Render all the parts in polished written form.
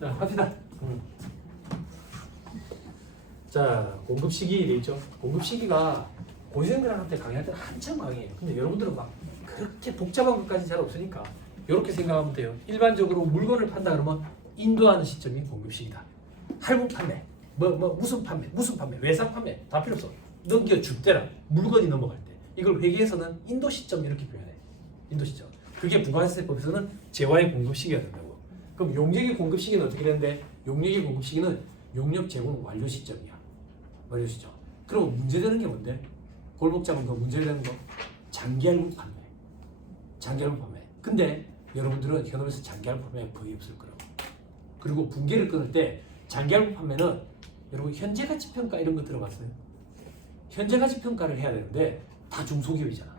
자, 합시다. 자, 공급 시기 돼 있죠. 공급 시기가 고시생들한테 강의할 때는 한참 강의해요. 근데 여러분들은 막 그렇게 복잡한 것까지 잘 없으니까 이렇게 생각하면 돼요. 일반적으로 물건을 판다 그러면 인도하는 시점이 공급 시기다. 할부 판매, 무슨 판매, 외상 판매 다 필요 없어. 넘겨줄 때랑 물건이 넘어갈 때 이걸 회계에서는 인도 시점 이렇게 표현해. 인도 시점. 그게 부가세법에서는 재화의 공급 시기가 된다고. 그럼 용역의 공급 시기는 어떻게 되는데? 용역의 공급 시기는 용역 제공 완료 시점이야. 완료 시점. 그럼 문제되는 게 뭔데? 골목잡은 거 문제되는 거 장기할부 판매. 장기할부 판매. 근데 여러분들은 현업에서 장기할부 판매가 거의 없을 거라고. 그리고 분기를 끊을 때 장기할부 판매는 여러분 현재가치평가 이런 거 들어봤어요? 현재가치평가를 해야 되는데 다 중소기업이잖아.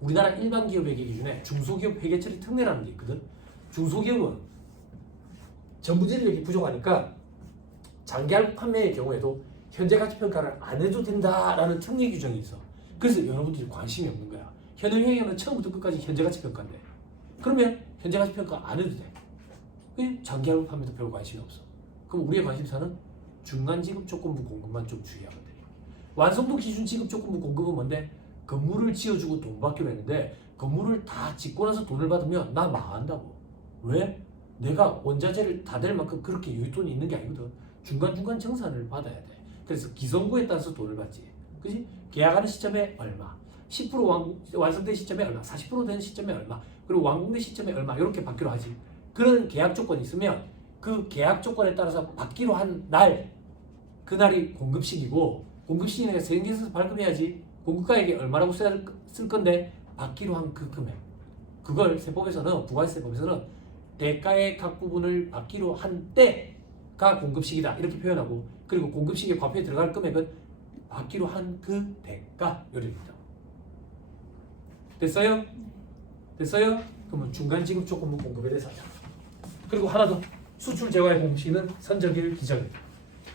우리나라 일반 기업의 기준에 중소기업 회계처리 특례라는 게 있거든. 중소기업은 전부진력이 부족하니까 장기할부 판매의 경우에도 현재가치평가를 안 해도 된다라는 특례 규정이 있어. 그래서 여러분들이 관심이 없는 거야. 현행회계는 처음부터 끝까지 현재가치평가인데 그러면 현재가치평가 안 해도 돼. 장기할부 판매도 별 관심이 없어. 그럼 우리의 관심사는 중간지급 조건부 공급만 좀 주의하면 돼. 완성도 기준 지급 조건부 공급은 뭔데? 건물을 지어주고 돈 받기로 했는데 건물을 다 짓고 나서 돈을 받으면 나 망한다고. 왜? 내가 원자재를 다 될 만큼 그렇게 여윳돈이 있는 게 아니거든. 중간중간 정산을 받아야 돼. 그래서 기성부에 따라서 돈을 받지. 그지? 계약하는 시점에 얼마, 10% 완성된 시점에 얼마, 40% 된 시점에 얼마, 그리고 완공된 시점에 얼마 이렇게 받기로 하지. 그런 계약 조건이 있으면 그 계약 조건에 따라서 받기로 한 날, 그날이 공급시기고 공급시기는 세금계에서 발급해야지. 공급가액이 얼마라고 쓸 건데 받기로 한 그 금액. 그걸 세법에서는 부가세법에서는 대가의 각 부분을 받기로 한 때가 공급시기다 이렇게 표현하고 그리고 공급시기에 과표에 들어갈 금액은 받기로 한 그 대가 요리입니다. 됐어요? 됐어요? 그러면 중간지급 조건부 공급에 대해서 하자. 그리고 하나 더 수출 재화의 공급시기는 선적일 기적일.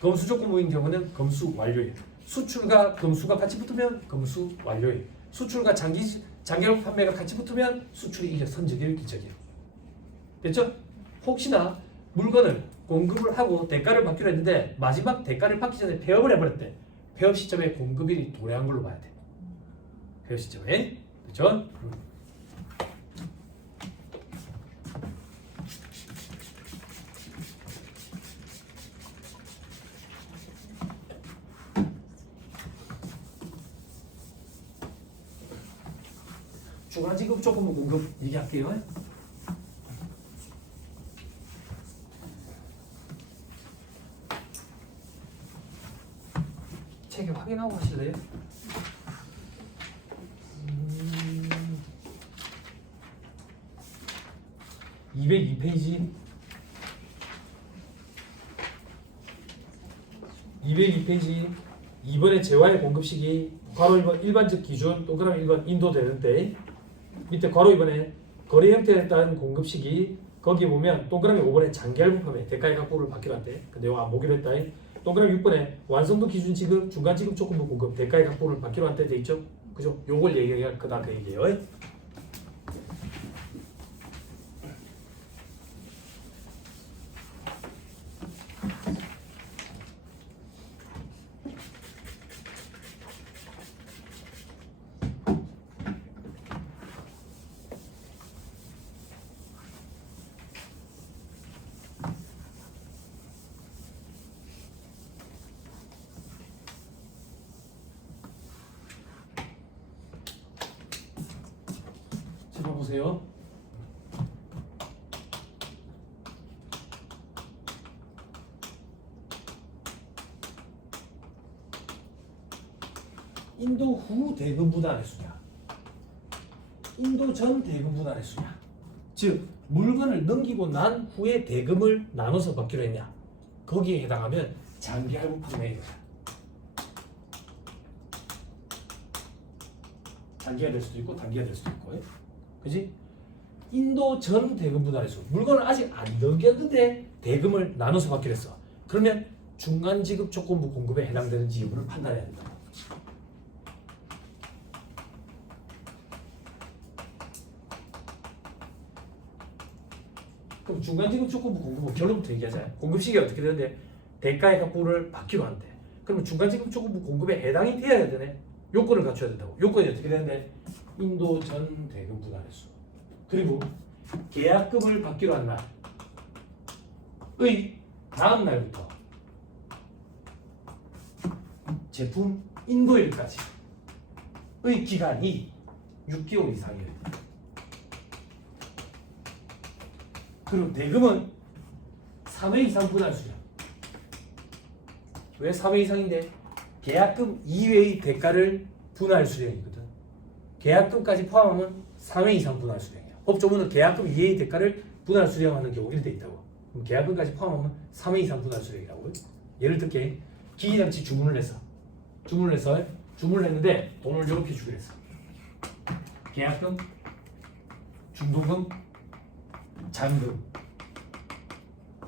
검수 조건부인 경우는 검수 완료일. 수출과 검수가 같이 붙으면 검수 완료일. 수출과 장기할부 판매가 같이 붙으면 수출이 이제 선적일 기적일. 됐죠? 혹시나 물건을 공급을 하고 대가를 받기로 했는데 마지막 대가를 받기 전에 폐업을 해버렸대. 폐업 시점에 공급일이 도래한 걸로 봐야 돼. 폐업 시점에. 그렇죠? 중간지급 조건부 공급 얘기할게요. 책에 확인하고 하실래요? 202페이지 202페이지 2번의 재화의 공급시기 괄호 1번 일반적 기준 동그라미 1번 인도되는 때 밑에 괄호 2번에 거래 형태에 따른 공급시기 거기 보면 동그라미 5번에 장기할부 판매 대가의 각부를 받기로 한대. 근데 이거 안 보기로 했다. 동그라미 6번에 완성도 기준 지급 중간 지급 조건부 공급 대가의 각부를 받기로 한대 돼 있죠. 그죠? 요걸 얘기할 거다 그 얘기예요. 보세요. 인도 후 대금 분할의 수냐, 인도 전 대금 분할의 수냐. 즉 물건을 넘기고 난 후에 대금을 나눠서 받기로 했냐. 거기에 해당하면 장기할부 판매예요. 장기가 될 수도 있고 단기가 될 수도 있고. 그지? 인도 전 대금 분할의 수. 물건을 아직 안 넘겼는데 대금을 나눠서 받기로 했어. 그러면 중간 지급 조건부 공급에 해당되는지 여부를 판단해야 된다. 그럼 중간지급 조건부 공급은 결론부터 얘기하자. 공급시기가 어떻게 되는데 대가의 각부를 받기로 한대. 그러면 중간지급 조건부 공급에 해당이 되어야 되네. 요건을 갖춰야 된다고. 요건이 어떻게 되는데 인도 전 대금 분할횟수 그리고 계약금을 받기로 한 날의 다음 날부터 제품 인도일까지의 기간이 6개월 이상이에요. 그럼 대금은 3회 이상 분할 수량. 왜 3회 이상인데? 계약금 이외의 대가를 분할 수량이거든. 계약금까지 포함하면 3회 이상 분할 수량이야. 법조문은 계약금 이외의 대가를 분할 수량하는 경우가 돼 있다고. 그럼 계약금까지 포함하면 3회 이상 분할 수량이라고요. 예를 들게 기기장치 주문을 해서 주문을 했는데 돈을 이렇게 주기로 했어. 계약금, 중도금, 잔금.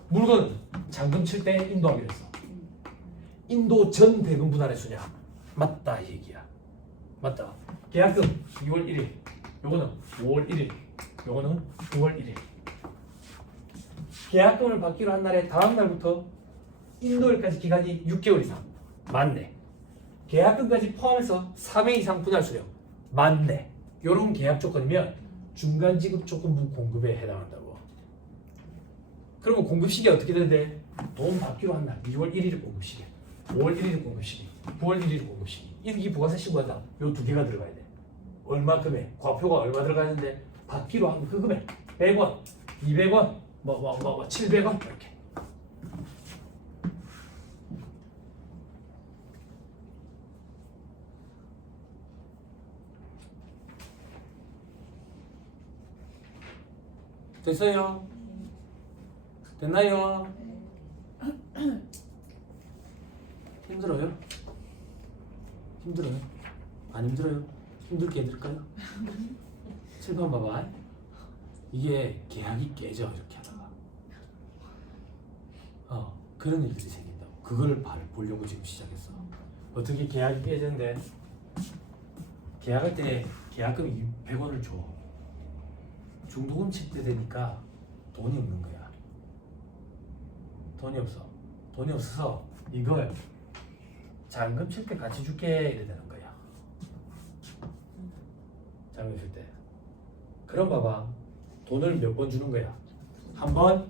물건은 잔금 칠 때 인도하기로 했어. 인도 전 대금 분할의 수냐? 맞다 이 얘기야. 맞다. 계약금 2월 1일, 요거는 5월 1일, 요거는 9월 1일. 계약금을 받기로 한 날의 다음 날부터 인도일까지 기간이 6개월 이상. 맞네. 계약금까지 포함해서 3회 이상 분할 수령. 맞네. 요런 계약 조건이면 중간지급 조건부 공급에 해당한다고. 그러면 공급시기가 어떻게 되는데? 돈 받기로 한 날 2월 1일 공급시기, 5월 1일 공급시기, 9월 1일 공급시기. 이 부가세 신고한다. 요 두 개가 들어가야 돼. 얼마 금액, 과표가 얼마 들어가야 되는데 받기로 한 그 금액 100원, 200원, 700원 이렇게. 됐어요? 됐나요? 힘들어요? 힘들어요? 안 힘들어요? 힘들게 힘들까요? 칠판 봐봐. 이게 계약이 깨져 이렇게 하다가 그런 일들이 생긴다고. 그걸 보려고 지금 시작했어. 어떻게 계약이 깨졌는데 계약할 때 계약금 100원을 줘. 중도금 칠 때 되니까 돈이 없는 거야. 돈이 없어. 돈이 없어서 이걸 잔금 칠 때 같이 줄게 이래 되는 거야. 잔금 칠 때. 그럼 봐봐. 돈을 몇 번 주는 거야? 한 번,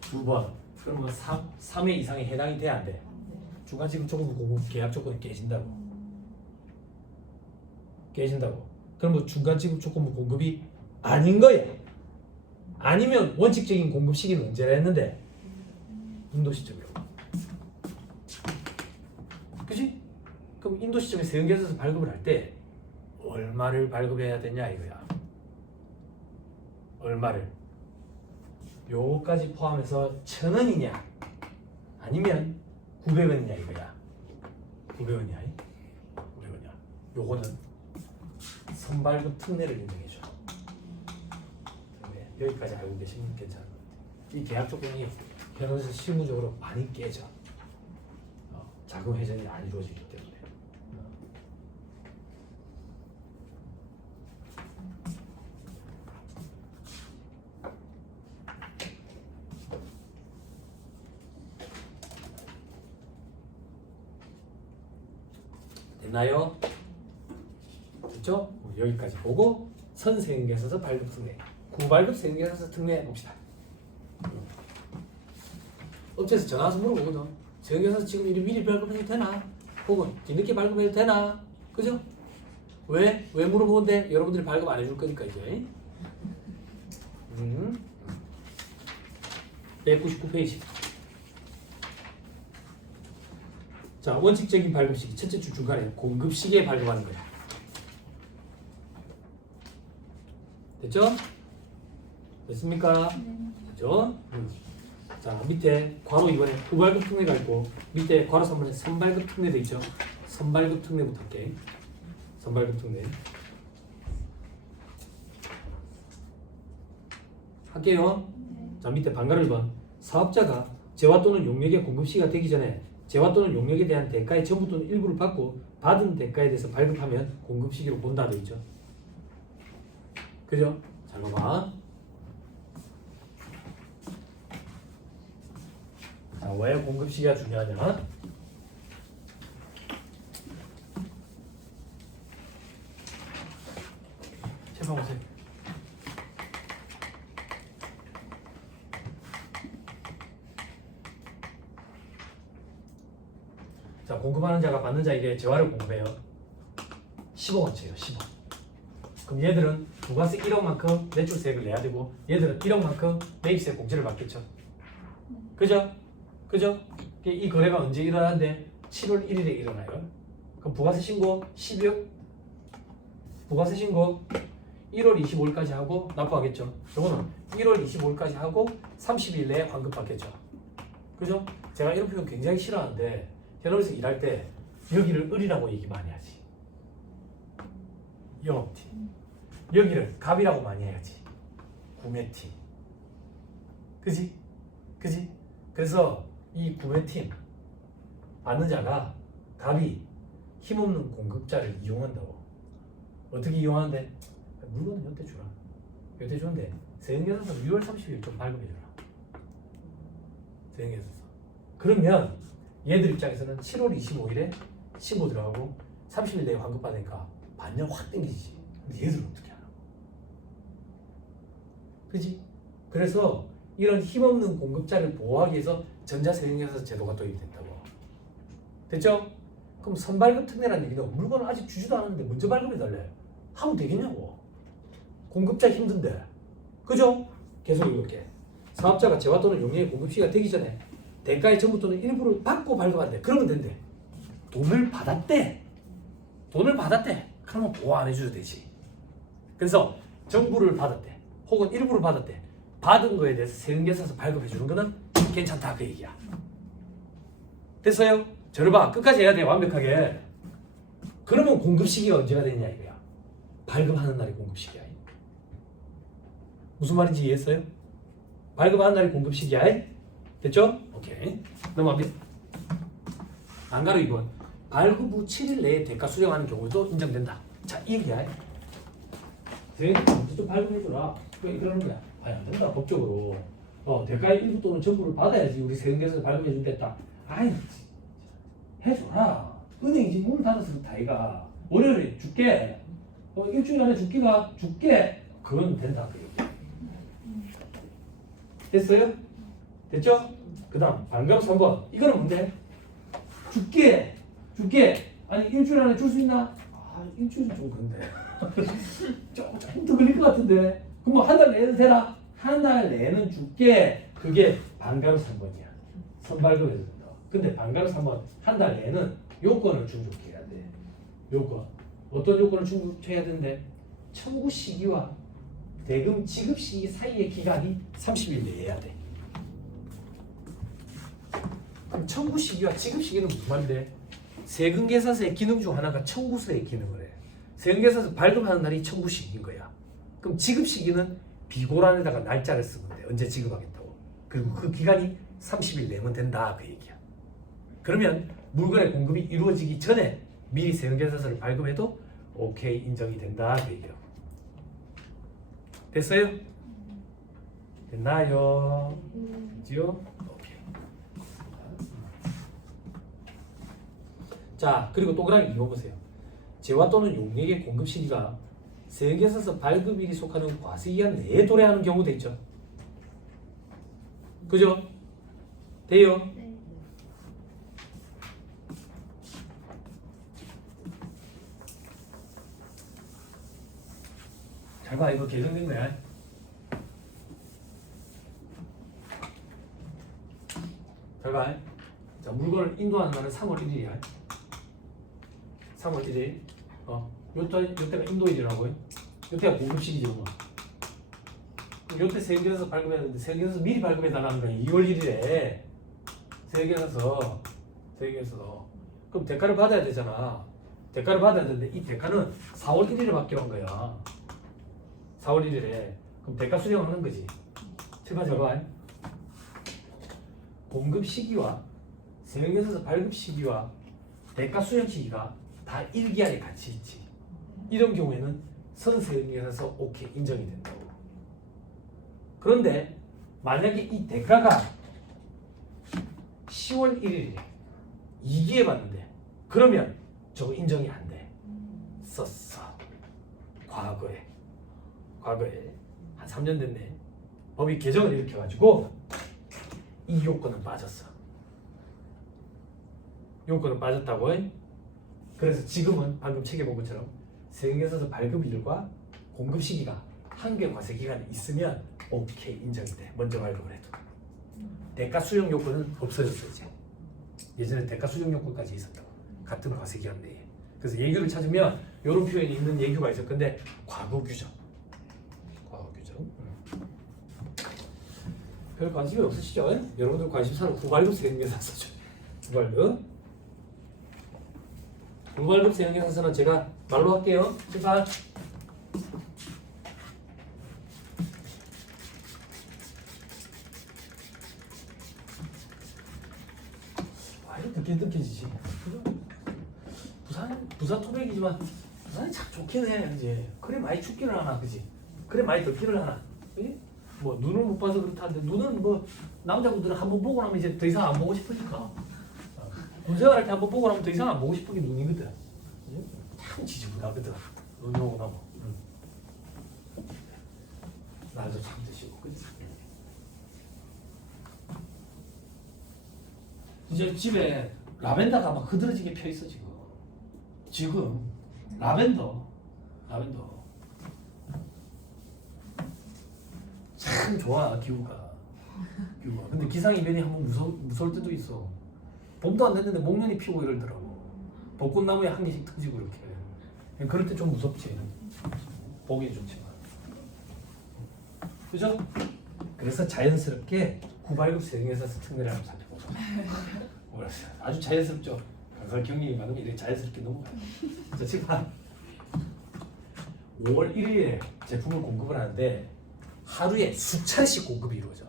두 번. 그러면 3회 이상에 해당이 돼 안 돼? 중간지급 조건부 공급 계약 조건이 깨진다고. 그러면 중간지급 조건부 공급이 아닌 거야. 아니면 원칙적인 공급 시기는 언제라 했는데 인도 시점이라고. 그치? 그럼 인도 시점에 세금계산서 발급을 할 때 얼마를 발급해야 되냐 이거야. 얼마를? 요거까지 포함해서 1,000원이냐 아니면 900원이냐 이거야. 900원이야. 900원이야. 요거는 선발급 특례를 인정해줘. 여기까지 알고 계시면 괜찮은 것 같아요. 이 계약 조건이 변호사 실무적으로 많이 깨져. 자금 회전이 안 이루어지기 때문에. 됐나요? 됐죠? 여기까지 보고 선세금계산서 발급 특례. 구발급 세금계산서 특례 봅시다. 업체에서 전화 와서 물어보거든. 세금계산서 지금 미리 발급해도 되나? 혹은 뒤늦게 발급해도 되나? 그죠? 왜 물어보는데 여러분들이 발급 안 해줄 거니까 이제. 199페이지. 자, 원칙적인 발급 시기. 첫째 주 중간에 공급 시기에 발급하는 거야. 됐죠? 됐습니까? 됐죠? 자, 밑에 괄호 2번에 후발급 특례가 있고 밑에 괄호 3번에 선발급 특례도 있죠. 선발급 특례부터 할게. 선발급 특례 할게요. 자, 밑에 반가를 1번. 사업자가 재화 또는 용역의 공급 시기가 되기 전에 재화 또는 용역에 대한 대가의 전부 또는 일부를 받고 받은 대가에 대해서 발급하면 공급 시기로 본다 돼 있죠. 그죠? 잘 봐봐. 자, 왜 공급 시기가 중요하냐? 제발 보세요. 자, 공급하는 자가 받는 자에게 재화를 공급해요. 10억원치예요. 10억. 그럼 얘들은 부가세 1억만큼 매출세액을 내야 되고 얘들은 1억만큼 매입세 공제를 받겠죠. 그죠? 그죠? 이 거래가 언제 일어나는데 7월 1일에 일어나요. 그럼 부가세 신고 12월 부가세 신고 1월 25일까지 하고 납부하겠죠. 요거는 1월 25일까지 하고 30일 내에 환급 받겠죠. 그죠? 제가 이런 표현 굉장히 싫어하는데 현업에서 일할 때 여기를 을이라고 얘기 많이 하지. 영업팀. 여기를 갑이라고 많이 해야지. 구매팀. 그지? 그지? 그래서 이 구매팀 받는 자가 갑이 힘없는 공급자를 이용한다고. 어떻게 이용하는데? 물건은 여태 주라. 여태 주는데 세형계산서 6월 30일 좀 발급해주라. 세형계산서. 그러면 얘들 입장에서는 7월 25일에 신고 들어가고 30일 내에 환급 받으니까 반년 확 땡기지. 근데 얘들은 어떻게 하나? 그지? 그래서 이런 힘없는 공급자를 보호하기 위해서 전자세형계산서 제도가 도입이 된다고. 됐죠? 그럼 선발급 특례라는 얘기는 물건을 아직 주지도 않았는데 먼저 발급해달래. 하면 되겠냐고. 공급자 힘든데. 그죠? 계속 이렇게. 사업자가 재화 또는 용역의 공급 시기가 되기 전에 대가의 전부 또는 일부를 받고 발급한대. 그러면 된대. 돈을 받았대. 돈을 받았대. 그러면 보호 안 해줘도 되지. 그래서 정부를 받았대. 혹은 일부를 받았대. 받은 거에 대해서 세금계산서 발급해주는 거는 괜찮다 그 얘기야. 됐어요? 저를 봐. 끝까지 해야 돼. 완벽하게. 그러면 공급 시기가 언제가 되냐 이거야. 발급하는 날이 공급 시기야. 무슨 말인지 이해했어요? 발급하는 날이 공급 시기야. 됐죠? 오케이. 넘어갑니다. 안가로 2번. 발급 후 7일 내에 대가 수령하는 경우도 인정된다. 자, 이 얘기야. 선생님, 좀 발급해줘라. 왜 그러는 거야? 아니, 안 된다, 법적으로. 대가의 일부 또는 전부를 받아야지 우리 세금계에서 발급해준댔다. 아이, 해줘라. 은행이지 문을 닫아서 다이가. 월요일에 줄게. 일주일 안에 줄게. 그건 된다. 그 얘기야. 됐어요? 됐죠? 그 다음 반감 3번. 이거는 뭔데? 줄게. 아니 일주일 안에 줄 수 있나? 일주일은 좀 그런데 조금 더 걸릴 것 같은데. 그럼 뭐 한 달 내에는 되나? 한 달 내에는 줄게. 그게 반감 3번이야. 선발급에서 된다. 근데 반감 3번 한 달 내에는 요건을 충족해야 돼. 요건. 어떤 요건을 충족해야 되는데? 청구 시기와 대금 지급 시기 사이의 기간이 30일 내여야 돼. 그럼 청구 시기와 지급 시기는 무슨 말인데? 세금계산서의 기능 중 하나가 청구서의 기능을 해. 세금계산서 발급하는 날이 청구 시기인 거야. 그럼 지급 시기는 비고란에다가 날짜를 쓰면 돼. 언제 지급하겠다고. 그리고 그 기간이 30일 내면 된다 그 얘기야. 그러면 물건의 공급이 이루어지기 전에 미리 세금계산서를 발급해도 오케이 인정이 된다 그 얘기야. 됐어요? 됐나요? 그죠? 오케이. 자, 그리고 동그라미 2번 보세요. 재화 또는 용역의 공급 시기가 세금계산서 발급일이 속하는 과세기간 내에 도래하는 경우도 있죠. 그죠? 돼요? 네. 잘 봐, 이거 개정된 거야. 잘 봐. 자, 물건을 인도하는 날은 3월 1일이야. 3월 1일. 요때가 인도일이라고요. 요때가 공급시기죠. 뭐. 요때 세금계산서 발급해야 되는데 세금계산서 미리 발급해 달라는 거야. 2월 1일에 세금계산서. 그럼 대가를 받아야 되잖아. 대가를 받아야 되는데 이 대가는 4월 1일에 받기로 한 거야. 4월 1일에. 그럼 대가 수령하는 거지. 제발 잡아. 공급 시기와 세금계산서 발급 시기와 대가 수령 시기가 다 일기한에 같이 있지. 이런 경우에는 선세금계산서 오케이 인정이 된다고. 그런데 만약에 이 대가가 10월 1일에 2기에 봤는데 그러면 저거 인정이 안 돼. 썼어. 과거에 한 3년 됐네. 법이 개정을 일으켜가지고 이 요건은 빠졌어. 요건은 빠졌다고. 그래서 지금은 방금 책에 본 것처럼 세금계산서 발급일과 공급 시기가 한개 과세 기간이 있으면 오케이 인정이 돼. 먼저 발급을 해도. 대가 수령 요건은 없어졌어 이제. 예전에 대가 수령 요건까지 있었다고. 같은 과세 기간 내에. 그래서 예규를 찾으면 이런 표현이 있는 예규가 있을 건데 과거 규정. 별 관심이 없으시죠? 여러분들 관심사는 후발급 세금계산서죠. 후발급 세금계산서는 제가 말로 할게요. 출발. 느껴지지. 부산 토백이지만 부산이 참 좋긴 해. 이제 그래 많이 춥기를 하나, 그지? 그래 많이 덥기를 하나. 그지? 뭐 눈을 못 봐서 그렇다는데 눈은 뭐 남자분들은 한번 보고 나면 이제 더 이상 안 보고 싶으니까. 군생활할 때 한번 보고 나면 더 이상 안 보고 싶은 게 눈이거든. 참 지저분하거든. 눈이 오고 나면. 날도 참 드시고, 그지? 이제 집에 라벤더가 막 흐드러지게 펴 있어 지금 라벤더 참 좋아 기후가. 근데 기상이변이 한번 무서울 때도 있어. 봄도 안 됐는데 목련이 피고 이러더라고. 벚꽃나무에 한 개씩 터지고 이렇게. 그럴 때 좀 무섭지. 보기 좋지만. 그죠? 그래서 자연스럽게 후발급 세금계산서 특례를 한번 살펴보자. 아주 자연스럽죠. 강사 경력이 많으면 이렇게 자연스럽게 넘어가요. 자, 지금 5월 1일에 제품을 공급을 하는데 하루에 수차례씩 공급이 이루어져.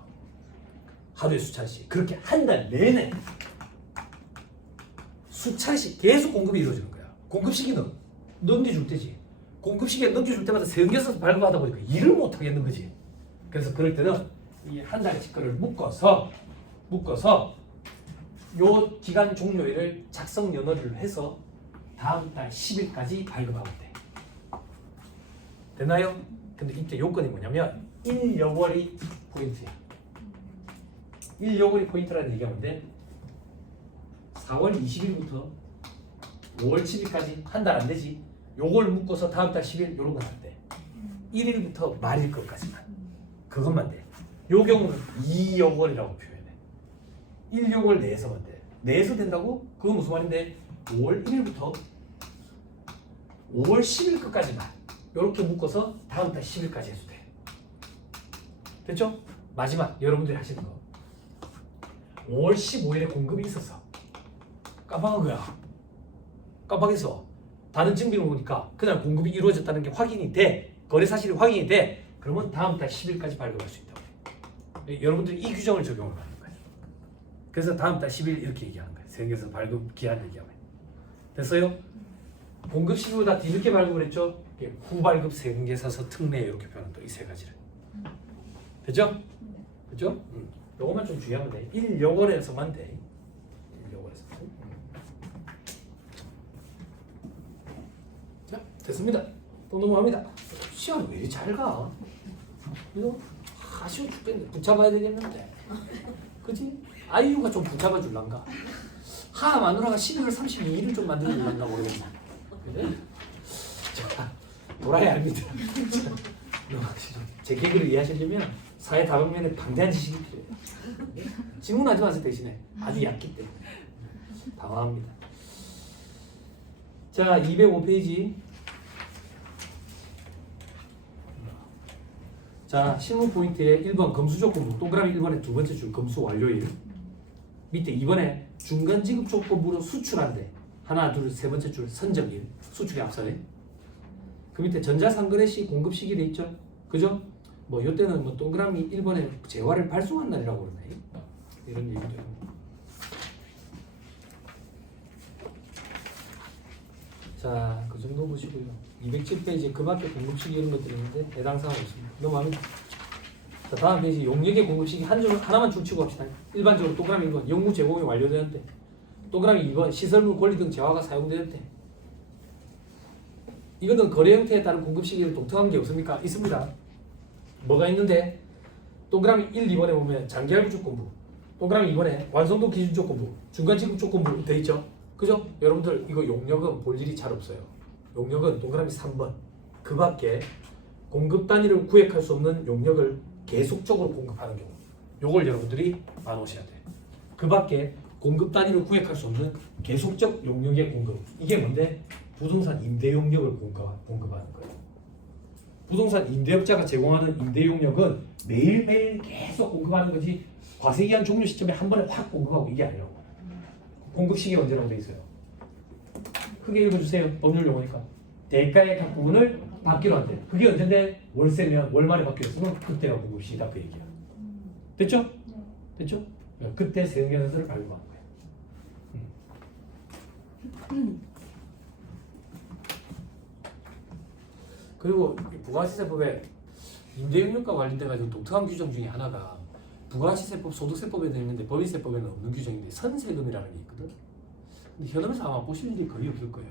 하루에 수차례씩. 그렇게 한 달 내내 수차례씩 계속 공급이 이루어지는 거야. 공급 시기는 넘겨줄 때지. 공급 시기에 넘겨줄 때마다 세금계산서 발급하다 보니까 일을 못 하겠는 거지. 그래서 그럴 때는 이 한 달씩 거를 묶어서 요 기간 종료일을 작성 연월을 해서 다음 달 10일까지 발급하면 돼. 되나요? 근데 이때 요건이 뭐냐면 1여월이 포인트야. 1여월이 포인트라는 얘기하는데 4월 20일부터 5월 7일까지 한 달 안 되지. 요걸 묶어서 다음 달 10일 요런 건 안 돼. 1일부터 말일 것까지만. 그것만 돼. 요 경우는 2여월이라고 표현해. 1여월 내에서만 돼. 내에서 된다고? 그건 무슨 말인데 5월 1일부터 5월 10일 끝까지만 이렇게 묶어서 다음 달 10일까지 해도 돼. 됐죠? 마지막 여러분들이 하시는 거 5월 15일에 공급이 있었어. 깜빡한 거야. 깜빡했어. 다른 증빙을 보니까 그날 공급이 이루어졌다는 게 확인이 돼. 거래 사실이 확인이 돼. 그러면 다음 달 10일까지 발급할 수 있다고. 여러분들이 이 규정을 적용을 하는 거예요. 그래서 다음 달 10일 이렇게 얘기하는 거예요. 세금계산서 발급 기한 얘기하면. 됐어요? 공급 시기보다 뒤늦게 발급을 했죠? 후발급 세금계산서 특례 이렇게 표현한다. 이 세 가지를. 됐죠? 그죠? 요것만 좀 주의하면 돼. 1여월에서만 돼. 1여월에서. 자, 됐습니다. 또 넘어갑니다. 시간 왜 이리 잘 가? 이거 아쉬워 죽겠네. 붙잡아야 되겠는데. 그지? 아이유가 좀 붙잡아 줄란가? 하 마누라가 12월 32일을 좀 만들어 줄란가 모르겠네. 그래? 자, 돌아야 합니다. 제 개그를 이해하시려면 사회 다방면에 방대한 지식이 필요해요. 질문하지 마세요. 대신에 아주 얕기 때문에 당황합니다. 자, 205페이지. 자, 실무 포인트에 1번 검수조건부 동그라미 1번에 두 번째 줄 검수 완료일. 밑에 2번에 중간 지급 조건부로 수출한대. 하나, 둘, 세 번째 줄 선정일. 수출이 앞서네. 그 밑에 전자상거래 시 공급 시기 돼 있죠. 그죠? 뭐 요때는 뭐 동그라미 1번에 재화를 발송한 날이라고 그러네. 이런 얘기도 있고. 자, 그 정도 보시고요. 207페이지 그 밖에 공급 시기 이런 것들이 있는데 해당 사항 없습니다. 넘어갑니다. 자, 다음 페이지 용역의 공급식이 하나만 줄치고 합시다. 일반적으로 동그라미 1번 연구 제공이 완료되는데, 동그라미 2번 시설물 권리 등 재화가 사용되는데, 이거는 거래 형태에 따른 공급 시기를 독특한 게 없습니까? 있습니다. 뭐가 있는데, 동그라미 1, 2번에 보면 장기할부 조건부, 동그라미 2번에 완성도 기준 조건부, 중간 지급 조건부 돼 있죠? 그죠? 여러분들 이거 용역은 볼 일이 잘 없어요. 용역은 동그라미 3번, 그 밖에 공급 단위를 구획할 수 없는 용역을 계속적으로 공급하는 경우, 요걸 여러분들이 봐놓으셔야 돼요. 그 밖에 공급 단위를 구획할 수 없는 계속적 용역의 공급, 이게 뭔데? 부동산 임대 용역을 공급하는 거예요. 부동산 임대업자가 제공하는 임대 용역은 매일매일 계속 공급하는 거지, 과세기한 종료 시점에 한 번에 확 공급하고 이게 아니라고. 공급 시기가 언제라고 돼 있어요? 크게 읽어주세요. 법률 용어니까. 대가의 각 부분을 받기로 한대. 그게 언젠데? 월세면 월말에 받기로 했으면 그때가 공급 시기다, 그 얘기야. 됐죠? 됐죠? 그때 세금계산서를 발급하는 거야. 그리고 부가시세법에 임대용역과 관련돼 가지고 독특한 규정 중에 하나가 부가시세법, 소득세법에도 있는데 법인세법에는 없는 규정인데 선세금이라는 게 있거든. 근데 현업에서 아마 보실 일이 거의 없을 거예요.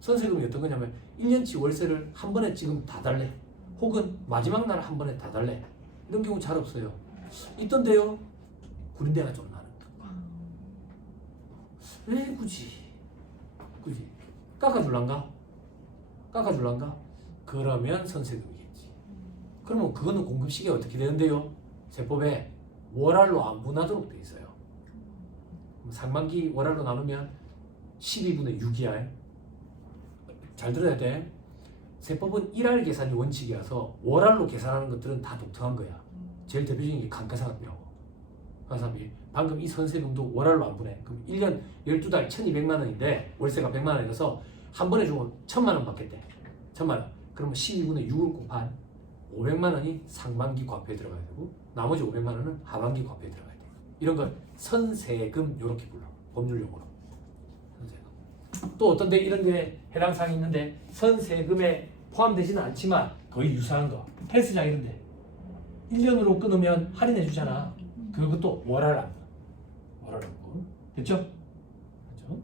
선세금이 어떤 거냐면 1년치 월세를 한 번에 지금 다 달래, 혹은 마지막 날 한 번에 다 달래, 이런 경우 잘 없어요. 있던데요. 구린내가 좀 나는. 왜 굳이 깎아줄란가? 그러면 선세금이겠지. 그러면 그거는 공급 시기가 어떻게 되는데요? 세법에 월할로 안 분하도록 돼 있어요. 상반기 월할로 나누면 12분의 6이야. 잘 들어야 돼. 세법은 일할 계산이 원칙이라서 월할로 계산하는 것들은 다 독특한 거야. 제일 대표적인 게 감가상각비라고. 감가상각비. 방금 이 선세금도 월할로 안 분해. 그럼 1년 12달 1200만 원인데 월세가 100만 원이라서 한 번에 주면 1000만 원 받겠대. 1000만 원. 그러면 12분의 6을 곱한 500만 원이 상반기 과표에 들어가야 되고 나머지 500만 원은 하반기 과표에 들어가야 돼. 이런 걸 선세금 이렇게 불러. 법률 용어로. 선세금. 또 어떤 데 이런 데 해당 사항이 있는데 선세금에 포함되지는 않지만 거의 유사한 거. 헬스장 이런 데 1년으로 끊으면 할인해 주잖아. 그것도 월할 안 거. 됐죠? 그렇죠?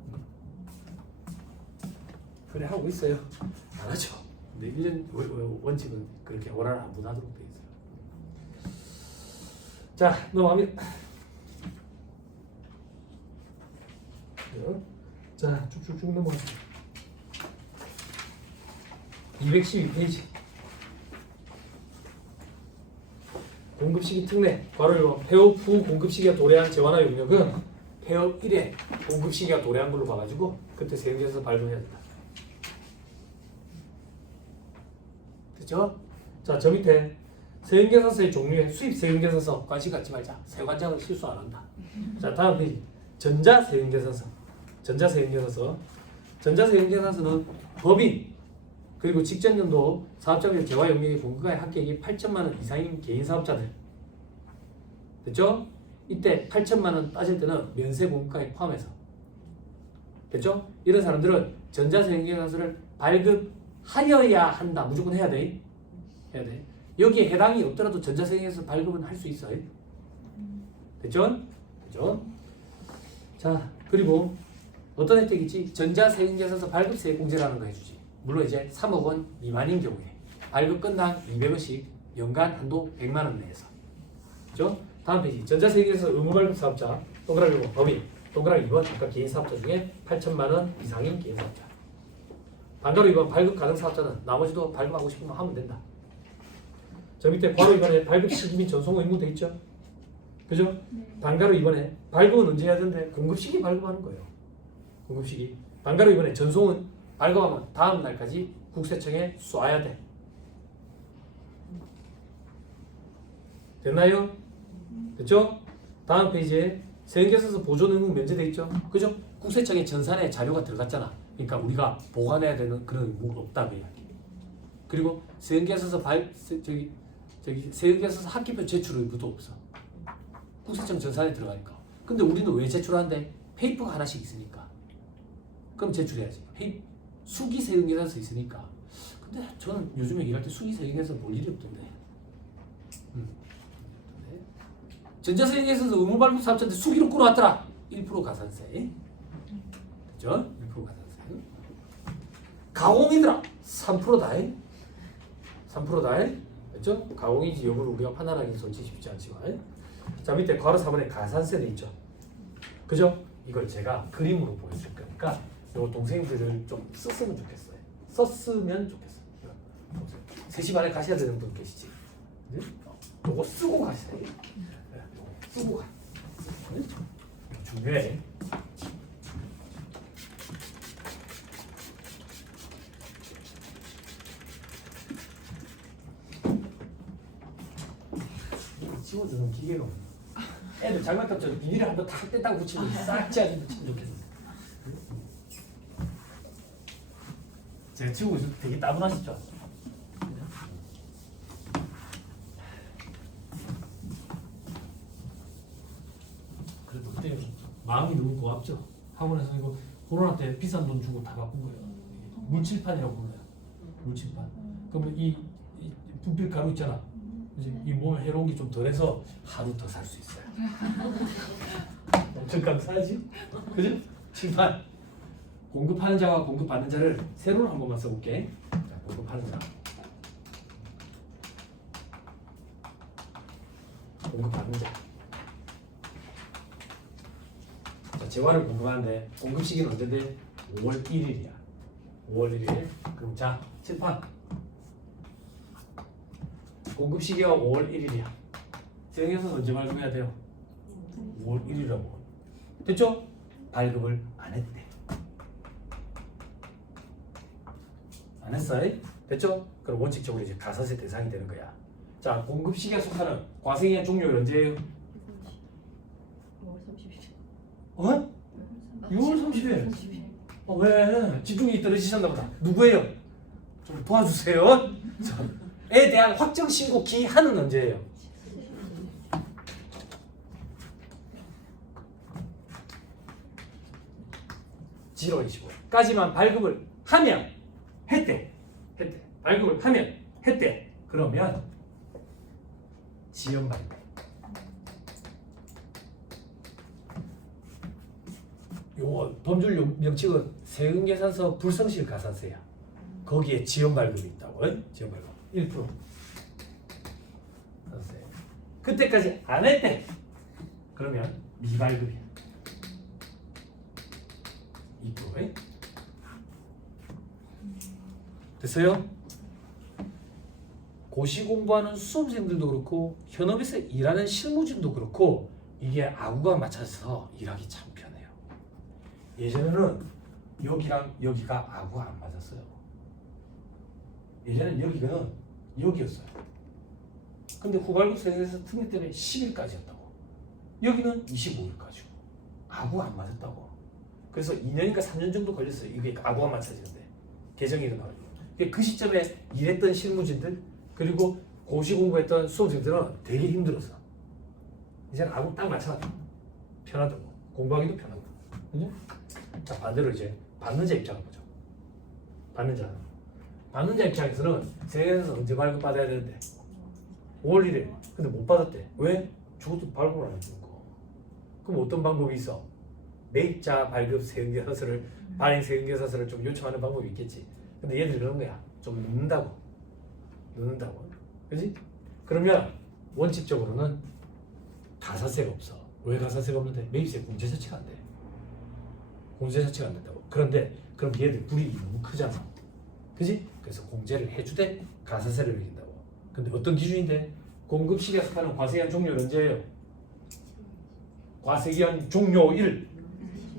그래 하고 있어요. 안 하죠. 근데 1년 원칙은 그렇게 월할 안 분하도록 돼 있어요. 자, 넘어갑니다. 자, 쭉쭉쭉 넘어갑니다. 212페이지. 공급시기 특례. 괄호 1번 폐업 후 공급시기가 도래한 재화나 용역은 폐업 1회 공급시기가 도래한 걸로 봐가지고 그때 세금계산서 발급해야 된다. 됐죠? 자, 저 밑에 세금계산서의 종류에 수입 세금계산서 관심 갖지 말자. 세관장은 실수 안 한다. 자, 다음 페이지. 전자세금계산서. 전자세금계산서는 법인 그리고 직전연도 사업장별 재화 용역의 공급가의 합계액이 8천만 원 이상인 개인 사업자들. 됐죠? 이때 8천만 원 따질 때는 면세 공급가에 포함해서. 됐죠? 이런 사람들은 전자세금계산서를 발급하여야 한다. 무조건 해야 돼. 여기에 해당이 없더라도 전자세금계산서 발급은 할 수 있어요. 됐죠? 자, 그리고 어떤 혜택이 있지? 전자세금계산서 발급세 공제라는 거 해주지. 물론 이제 3억 원 미만인 경우에 발급 건당 200원씩 연간 한도 100만 원 내에서. 그렇죠? 다음 페이지. 전자세금에서 의무발급 사업자 동그라미 1번 법인 동그라미 2번 아까 개인 사업자 중에 8천만 원 이상인 개인 사업자. 반가로 2번 발급 가능 사업자는 나머지도 발급하고 싶으면 하면 된다. 저 밑에 괄호 2번에 발급 시기 및 전송 의무 돼 있죠? 그죠? 반가로 2번에 발급은 언제 해야 되는데 공급 시기 발급하는 거예요. 공급 시기. 반가로 2번에 전송은 발급하면 다음 날까지 국세청에 쏴야 돼. 됐나요? 됐죠? 다음 페이지에 세금계산서 보존 의무 면제돼 있죠? 그죠? 국세청에 전산에 자료가 들어갔잖아. 그러니까 우리가 보관해야 되는 그런 의무가 없다고 이야기. 그리고 세금계산서 세금계산서 학기표 제출 의무도 없어. 국세청 전산에 들어가니까. 근데 우리는 왜 제출하는데? 페이퍼가 하나씩 있으니까. 그럼 제출해야지. 수기 세금계산서 있으니까. 근데 저는 요즘에 일할 때 수기 세금계산서 볼 일이 없던데. 전자세액에서 의무 발급 사업자한테 수기로 끌어왔더라. 1% 가산세. 그죠? 1% 가산세. 가공이더라. 3%다. 3%다. 그죠? 가공인지 여부를 우리가 판단하기 솔직히 쉽지 않지만. 자, 밑에 괄호 4번에 가산세는 있죠. 그죠? 이걸 제가 그림으로 보여줄 거니까 요 동생들을 좀 썼으면 좋겠어요. 썼으면 좋겠어. 3시 반에 가셔야 되는 분 계시지? 네? 요거 쓰고 가세요. 요거 쓰고 가. 네? 중요해. 지워주는 기계가 없네. 애들 장난감처럼 비닐을 한번 탁 떼다가 붙이면 싹 지하게 붙이면 좋겠어. 제가 지우고 있어도 되게 따분하시죠? 그래도 그때 마음이 너무 고맙죠. 학원에서 이거 코로나 때 비싼 돈 주고 다 바꾼 거예요. 물칠판이라고 불러요. 물칠판. 그러면 이 분필 가루 있잖아. 이제 이 몸에 해로운 게 좀 덜해서 하루 더 살 수 있어요. 엄청 감사하지? 그죠? 칠판. 공급하는 자와 공급받는 자를 세로로 한 번만 써볼게. 자, 공급하는 자. 공급받는 자. 자, 재화를 공급하는데 공급 시기는 언제인데? 5월 1일이야. 5월 1일. 그럼 자, 칠판. 공급 시기가 5월 1일이야. 세액에서는 언제 발급해야 돼요? 5월 1일이라고. 됐죠? 발급을 안 했대. 안 했어요? 됐죠? 그럼 원칙적으로 이제 가산세 대상이 되는 거야. 자, 공급 시기에 속하는 과세기한 종료일 언제예요? 5월 30일. 어? 6월 30일. 왜? 집중력이 떨어지셨나 보다. 누구예요? 좀 도와주세요. 에 대한 확정 신고 기한은 언제예요? 지로 25까지만 발급을 하면 했대. 발급을 하면 했대. 그러면 지연 발급. 요 법률 명칭은 세금계산서 불성실 가산세야. 거기에 지연 발급이 있다고. 지연 발급 1%. 가산세. 그때까지 안 했대. 그러면 미발급이야. 2%에. 됐어요? 고시 공부하는 수험생들도 그렇고 현업에서 일하는 실무진도 그렇고 이게 아구가 맞춰서 일하기 참 편해요. 예전에는 여기랑 여기가 아구가 안 맞았어요. 예전에는 여기는 여기였어요. 근데 후발급 세대에서 특례 때문에 10일까지였다고. 여기는 25일까지고. 아구가 안 맞았다고. 그래서 2년인가 3년 정도 걸렸어요. 이게 아구가 맞춰지는데. 개정이 일어나가지고. 그 시점에 일했던 실무진들 그리고 고시 공부했던 수험생들은 되게 힘들었어. 이제는 아구 딱 맞춰놨다. 편하다고. 공부하기도 편하고. 그죠? 자, 반대로 이제 받는 자 입장을 보죠. 받는 자 입장에서는 세금에서 언제 발급받아야 되는데 5월 1일. 근데 못 받았대. 왜? 저것도 발급을 안 해주는 거. 그럼 어떤 방법이 있어? 매입자 발급 세금계산서를 발행 세금계산서를 좀 요청하는 방법이 있겠지. 근데 얘들이 그런 거야. 좀 늦는다고. 그지? 그러면 원칙적으로는 가산세가 없어. 왜 가산세가 없는데? 매입세 공제 자체가 안 돼. 공제 자체가 안 된다고. 그런데 그럼 얘들 불이익이 너무 크잖아. 그지? 그래서 공제를 해주되 가산세를 매긴다고. 근데 어떤 기준인데? 공급 시기에 속하는 과세기한 종료일 언제예요? 과세기한 종료일에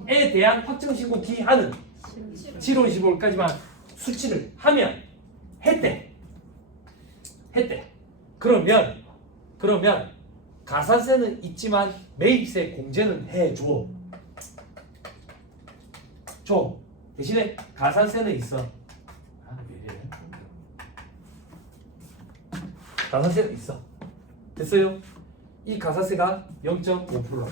대한 확정 신고 기한은 7월 25일까지만 수치를 하면 했대. 그러면 가산세는 있지만 매입세 공제는 해줘. 대신에 가산세는 있어. 왜 이래? 가산세는 있어. 됐어요? 이 가산세가 0.5%라고.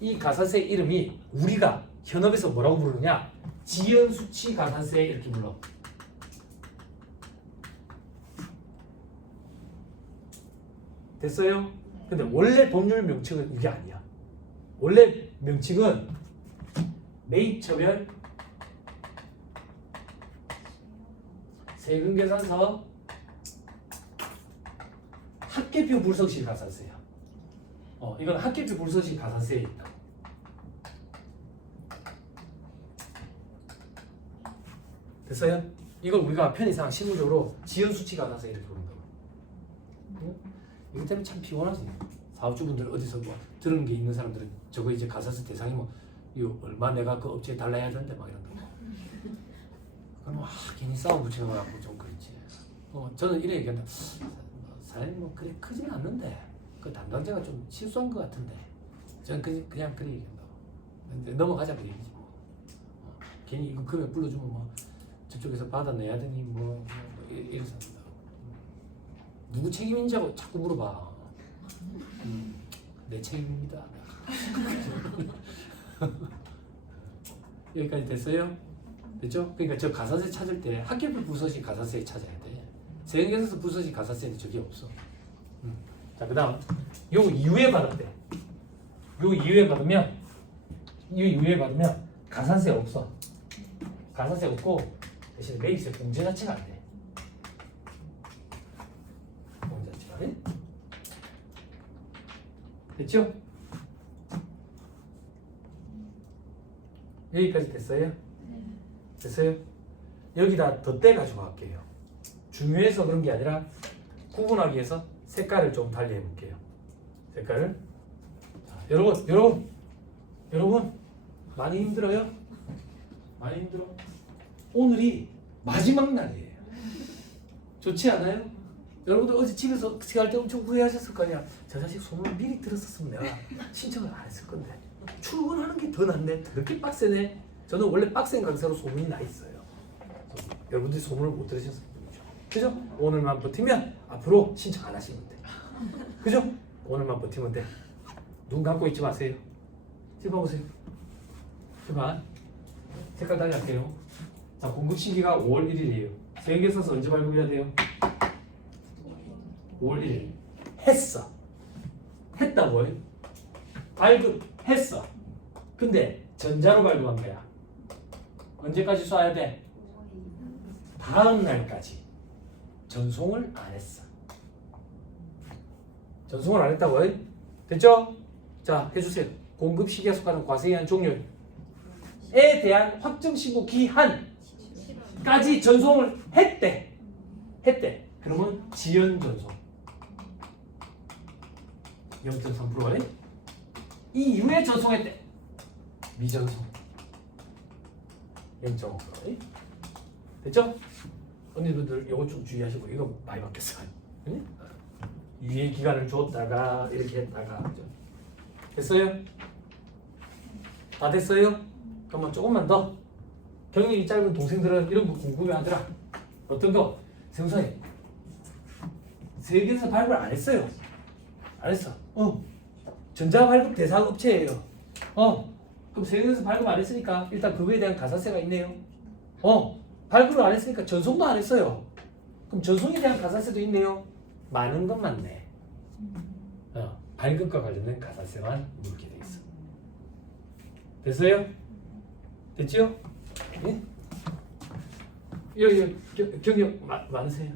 이 가산세 이름이 우리가 현업에서 뭐라고 부르느냐? 지연수치 가산세 이렇게 불러. 됐어요? 근데 원래 법률 명칭은 이게 아니야. 원래 명칭은 매입처별 세금계산서 합계표 불성실 가산세야. 이건 합계표 불성실 가산세에 있다. 됐어요? 이걸 우리가 편의상 실무적으로 지연수치 가산세 이렇게 부른다고. 응? 이것 때문에 참 피곤하지. 사업주분들 어디서 뭐 들은 게 있는 사람들은 저거 이제 가산세 대상이 뭐 이거 얼마 내가 그 업체에 달라야 되는데 막 이런다고. 그럼 괜히 싸움 붙여갖고 좀 그렇지. 저는 이래 얘기한다. 사장님 뭐 그래 크진 않는데 그 담당자가 좀 실수한 것 같은데 저는 그냥 그래 얘기한다고. 근데 넘어가자 그 얘기지 뭐. 괜히 이거 금액 불러주면 뭐 저쪽에서 받아내야 되니 뭐 이래서 한다고. 누구 책임인지하고 자꾸 물어봐. 내 책임입니다. 여기까지 됐어요? 됐죠? 그러니까 저 가산세 찾을 때 합계표 부서시 가산세 찾아야 돼. 세금계산서 부서시 가산세는 저게 없어. 자, 그다음 요 이후에 받았대. 요 이후에 받으면 가산세 없어. 가산세 없고 대신 매입세 공제 자체가 안 돼. 공제 자체가 돼? 됐죠? 여기까지 됐어요? 됐어요? 여기다 덧대 가지고 갈게요. 중요해서 그런 게 아니라 구분하기 위해서 색깔을 좀 달리 해볼게요. 색깔을. 자, 여러분 많이 힘들어요? 많이 힘들어? 오늘이 마지막 날이에요. 좋지 않아요? 여러분들 어제 집에서 할 때 엄청 후회하셨을 거 아니야. 저 자식 소문 미리 들었었으면 내가 신청을 안 했을 건데 출근하는 게 더 낫네. 그렇게 빡세네. 저는 원래 빡센 강사로 소문이 나 있어요. 여러분들이 소문을 못 들으셨을 뿐이죠. 그죠? 오늘만 버티면 앞으로 신청 안 하시면 돼. 그죠? 오늘만 버티면 돼. 눈 감고 있지 마세요. 찝어보세요. 찝어. 색깔 달리 할게요. 자, 공급 시기가 5월 1일이에요. 세금계산서 언제 발급해야 돼요? 5월 1일. 했어. 했다고요? 발급했어. 근데 전자로 발급한 거야. 언제까지 쏴야 돼? 다음 날까지. 전송을 안 했어. 전송을 안 했다고요? 됐죠? 자, 해주세요. 공급 시기에 속하는 과세기한 종료에 대한 확정 신고 기한까지 전송을 했대. 그러면 지연 전송 0.3%에 이 이후에 전송했대. 미전송 0.5%에 됐죠? 언니분들 이거 좀 주의하시고 이거 많이 바뀌었어요. 응? 유예 기간을 줬다가 이렇게 했다가 그죠? 됐어요? 다 됐어요? 그러면 조금만 더 경력이 짧은 동생들은 이런 거 궁금해하더라. 어떤 거? 세우사님 세계에서 발급을 안 했어요. 안 했어. 전자발급 대상 업체예요. 그럼 세계에서 발급 안 했으니까 일단 그거에 대한 가산세가 있네요. 발급을 안 했으니까 전송도 안 했어요. 그럼 전송에 대한 가산세도 있네요. 많은 건 맞네. 발급과 관련된 가산세만 물게 돼 있어. 됐어요? 됐죠? 예? 여기 경력 많으세요?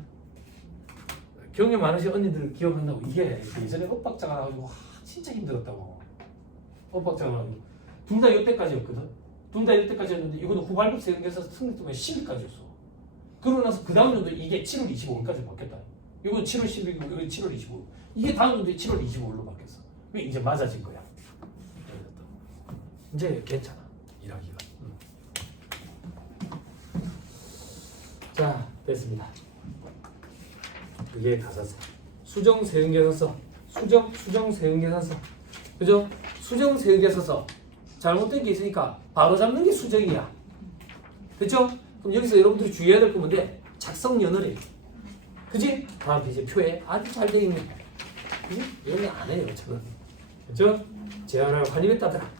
경력 많으신 언니들 기억한다고. 이게 예전에 엇박자가 나가지고 진짜 힘들었다고. 엇박자가 나가지고 둘 다 이때까지였거든. 둘 다 이때까지였는데 이거는 후발급 세금계산 승리점에 10일까지였어. 그러고 나서 그 다음 연도 이게 7월 25일까지 바뀌었다. 이건 7월 10일이고 이건 7월 25일. 이게 다음 연도에 7월 25일로 바뀌었어. 왜 이제 맞아진 거야. 이제 괜찮아. 일하기가. 자, 됐습니다. 그게 가산세. 수정세금계산서. 수정세금계산서. 그죠? 수정세금계산서. 잘못된 게 있으니까 바로 잡는 게 수정이야. 그죠? 그럼 여기서 여러분들이 주의해야 될 건 뭔데? 작성연월이에요. 그지? 다음 페이지 표에 아주 잘 되어 있는. 이런 거 안 해요, 저는. 그죠? 제한을 환입했다더라.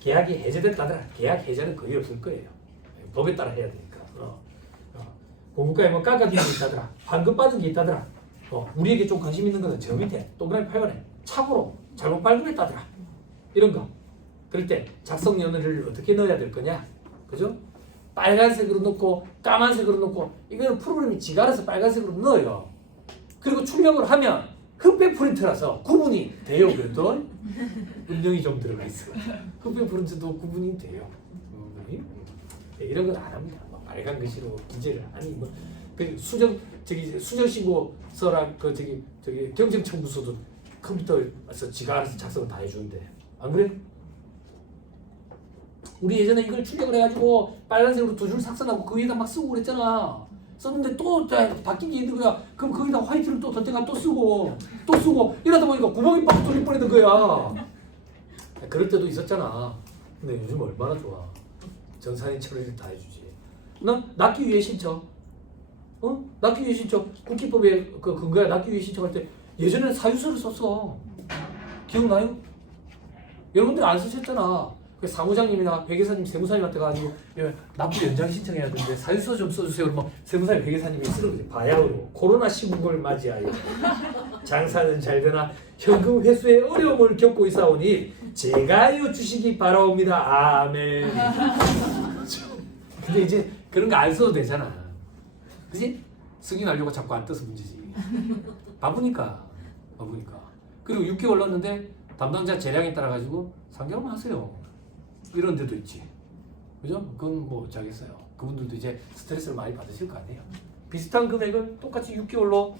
계약이 해제됐다더라. 계약 해제는 거의 없을 거예요. 법에 따라 해야 되니까. 공급가에 뭐 깎아준 게 있다더라. 환급받은 게 있다더라. 우리에게 좀 관심 있는 것은 저 밑에 동그라미 8번에 착오로 잘못 발급했다더라. 이런 거. 그럴 때 작성연을 어떻게 넣어야 될 거냐? 그죠? 빨간색으로 넣고 까만색으로 넣고 이거는 프로그램이 지가 알아서 빨간색으로 넣어요. 그리고 출력을 하면 흑백 프린트라서 구분이 돼요. 그래도 음영이 좀 들어가 있어요. 흑백 프린트도 구분이 돼요. 이런 건 안 합니다. 빨간 글씨로 기재를 아니 그 수정 신고서랑 저기 경쟁 청구서도 컴퓨터에서 지가 알아서 작성을 다 해주는데 안 그래? 우리 예전에 이걸 출력을 해가지고 빨간색으로 두 줄 삭선하고 그 위에다 막 쓰고 그랬잖아. 썼는데 또 바뀐 게 있는 거야. 그럼 거기다 화이트를 또 덧대가 또 쓰고 이러다 보니까 구멍이 빡 뚫릴 뻔했는 거야. 그럴 때도 있었잖아. 근데 요즘 얼마나 좋아. 전산인 처리를 다 해주지. 낫기 위해 신청. 낫기 위해 신청. 국기법에 그 근거야. 낫기 위해 신청할 때 예전에는 사유서를 썼어. 기억나요? 여러분들 안 쓰셨잖아. 사무장님이나 회계사님, 세무사님한테 가지고 납부 연장 신청해야 되는데 사유서 좀 써주세요. 그러면 세무사님, 회계사님이 쓰는 거지. 바야흐로 코로나 시국을 맞이하여 장사는 잘 되나 현금 회수에 어려움을 겪고 있사오니 제가요 주시기 바라옵니다. 아멘. 근데 이제 그런 거 안 써도 되잖아. 그지? 승인하려고 자꾸 안 떠서 문제지. 바쁘니까. 그리고 6개월 넣었는데 담당자 재량에 따라 가지고 3개월만 하세요. 이런 데도 있지. 그죠? 그건 뭐 자겠어요. 그분들도 이제 스트레스를 많이 받으실 거 아니에요. 비슷한 금액을 똑같이 6개월로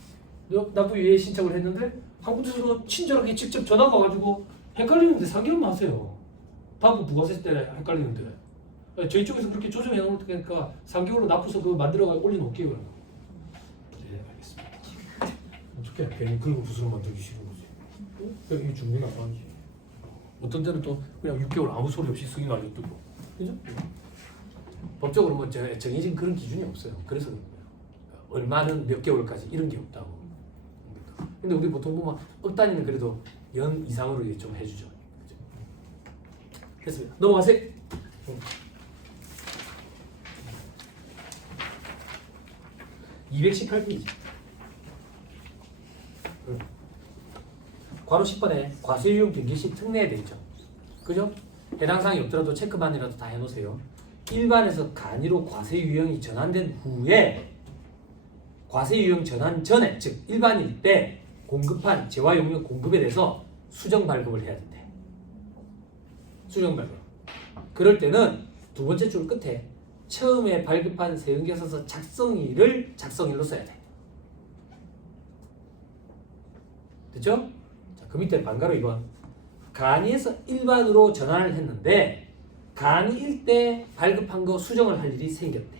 납부 유예 신청을 했는데 한 군데서 친절하게 직접 전화가 와가지고 헷갈리는데 3개월만 하세요. 다음 부가세 때 헷갈리는데 저희 쪽에서 그렇게 조정해 놓을 테니까 3개월로 납부서 그거 만들어가 올려놓을게요. 네, 알겠습니다. 어떻게 괜히 긁고 부스럼 만들기 싫은 거지. 이게 준비가 안 하지. 어떤 데는 또 그냥 6개월 아무 소리 없이 승인 완료 뜨고, 그죠? 법적으로 뭐 정해진 그런 기준이 없어요. 그래서 그런 거예요. 얼마는 몇 개월까지 이런 게 없다고. 근데 우리 보통 보면 억 단위는 그래도 연 이상으로 좀 해주죠. 그죠? 됐습니다. 넘어가세요. 218페이지. 괄호 10번에 과세유형 변경시 특례에 되어 있죠. 그죠? 해당 사항이 없더라도 체크만이라도 다 해놓으세요. 일반에서 간이로 과세유형이 전환된 후에 과세유형 전환 전에, 즉 일반일 때 공급한 재화용료 공급에 대해서 수정 발급을 해야 된대. 수정 발급. 그럴 때는 두 번째 줄 끝에 처음에 발급한 세금계산서 작성일을 작성일로 써야 돼. 됐죠? 그 밑에 반가로 2번. 간이에서 일반으로 전환을 했는데 간이일 때 발급한 거 수정을 할 일이 생겼대.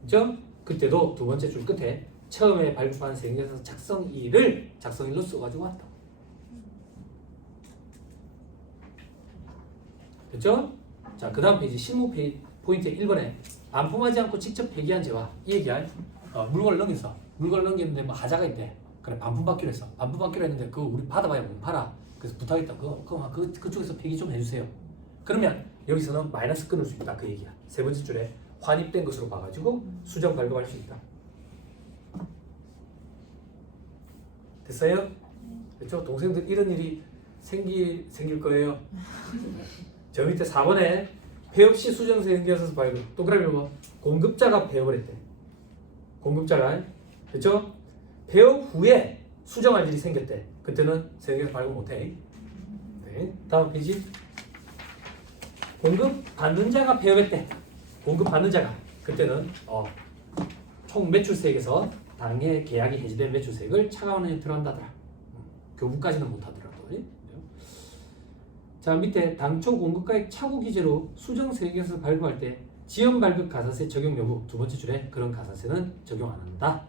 그죠? 그때도 두 번째 줄 끝에 처음에 발급한 세금계산서 작성일을 작성일로 써가지고 왔다. 됐죠? 자, 그 다음 페이지 실무 포인트 1번에 반품하지 않고 직접 폐기한 재화. 이 얘기야. 물건을 넘겼어. 물건을 넘겼는데 뭐 하자가 있대. 그래, 반품받기로 했어. 반품받기로 했는데 그거 우리 받아봐야 못 팔아. 그래서 부탁했다. 그쪽에서 폐기 좀 해주세요. 그러면 여기서는 마이너스 끊을 수 있다. 그 얘기야. 세 번째 줄에 환입된 것으로 봐가지고 수정 발급할 수 있다. 됐어요? 그렇죠? 동생들 이런 일이 생길 거예요. 저 밑에 4번에 폐업 시 수정 세금계산서 발급. 동그라미 뭐 공급자가 폐업을 했대. 공급자가. 그렇죠? 폐업 후에 수정할 일이 생겼대. 그때는 세금계산서 발급 못해. 네. 다음 페이지. 공급 받는 자가 폐업했대. 공급 받는 자가. 그때는 총 매출세액에서 당해 계약이 해지된 매출세액을 차감하는 형태로 한다더라. 교부까지는 못하더라도. 자, 밑에 당초 공급가액 차고 기재로 수정 세액에서 발급할 때 지연 발급 가산세 적용 여부. 두 번째 줄에 그런 가산세는 적용 안 한다.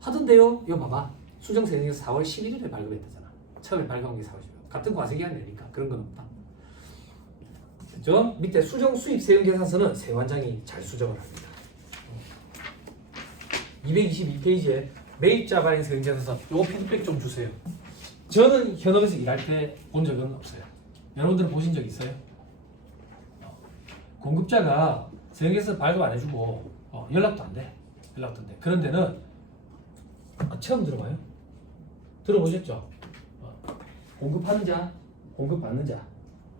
하던데요. 이거 봐봐. 수정 세액에서 4월 11일에 발급했다잖아. 처음에 발급한 게 4월 11일. 같은 과세기한 내니까 그런 건 없다. 그죠? 밑에 수정 수입 세금 계산서는 세관장이 잘 수정을 합니다. 222페이지에 매입자 발행 세금 계산서. 요거 피드백 좀 주세요. 저는 현업에서 일할 때 본 적은 없어요. 여러분들은 보신 적 있어요? 공급자가 세금 계산서 발급 안 해주고 연락도 안 돼. 그런 데는 처음 들어봐요? 들어보셨죠? 공급하는 자, 공급받는 자.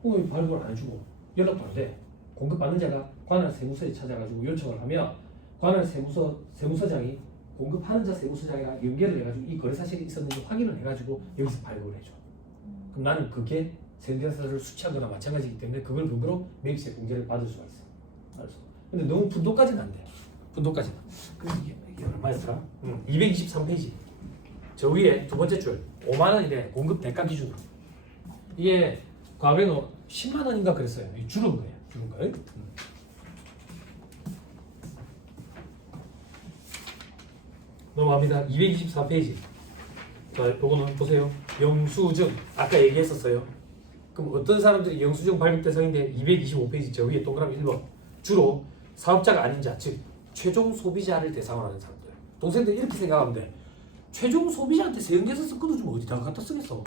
발급을 안 해주고 연락도 안 돼. 공급받는 자가 관할 세무서에 찾아가지고 요청을 하면 관할 세무서장이 공급하는 자 세무서장이랑 연결을 해가지고 이 거래 사실이 있었는지 확인을 해가지고 여기서 발급을 해줘. 그럼 나는 그게 세무사를 수취한 거나 마찬가지이기 때문에 그걸 근거로 매입세 공제를 받을 수가 있어. 알았어. 근데 너무 분도까지는 안 돼. 분도까지는. 그래서 이게 얼마였더라? 223페이지. 저 위에 두 번째 줄 5만 원이래. 공급 대가 기준으로. 이게 과거에는 10만 원인가 그랬어요. 이 줄은 거예요. 줄은 거예요. 넘어갑니다. 224페이지. 자, 요거는 보세요. 영수증. 아까 얘기했었어요. 그럼 어떤 사람들이 영수증 발급 대상인데 225페이지 저 위에 동그라미 1번. 주로 사업자가 아닌 자, 즉 최종 소비자를 대상으로 하는 사람들. 동생들 이렇게 생각하면 돼. 최종 소비자한테 세금계산서 끊어주면 어디다가 갖다 쓰겠어?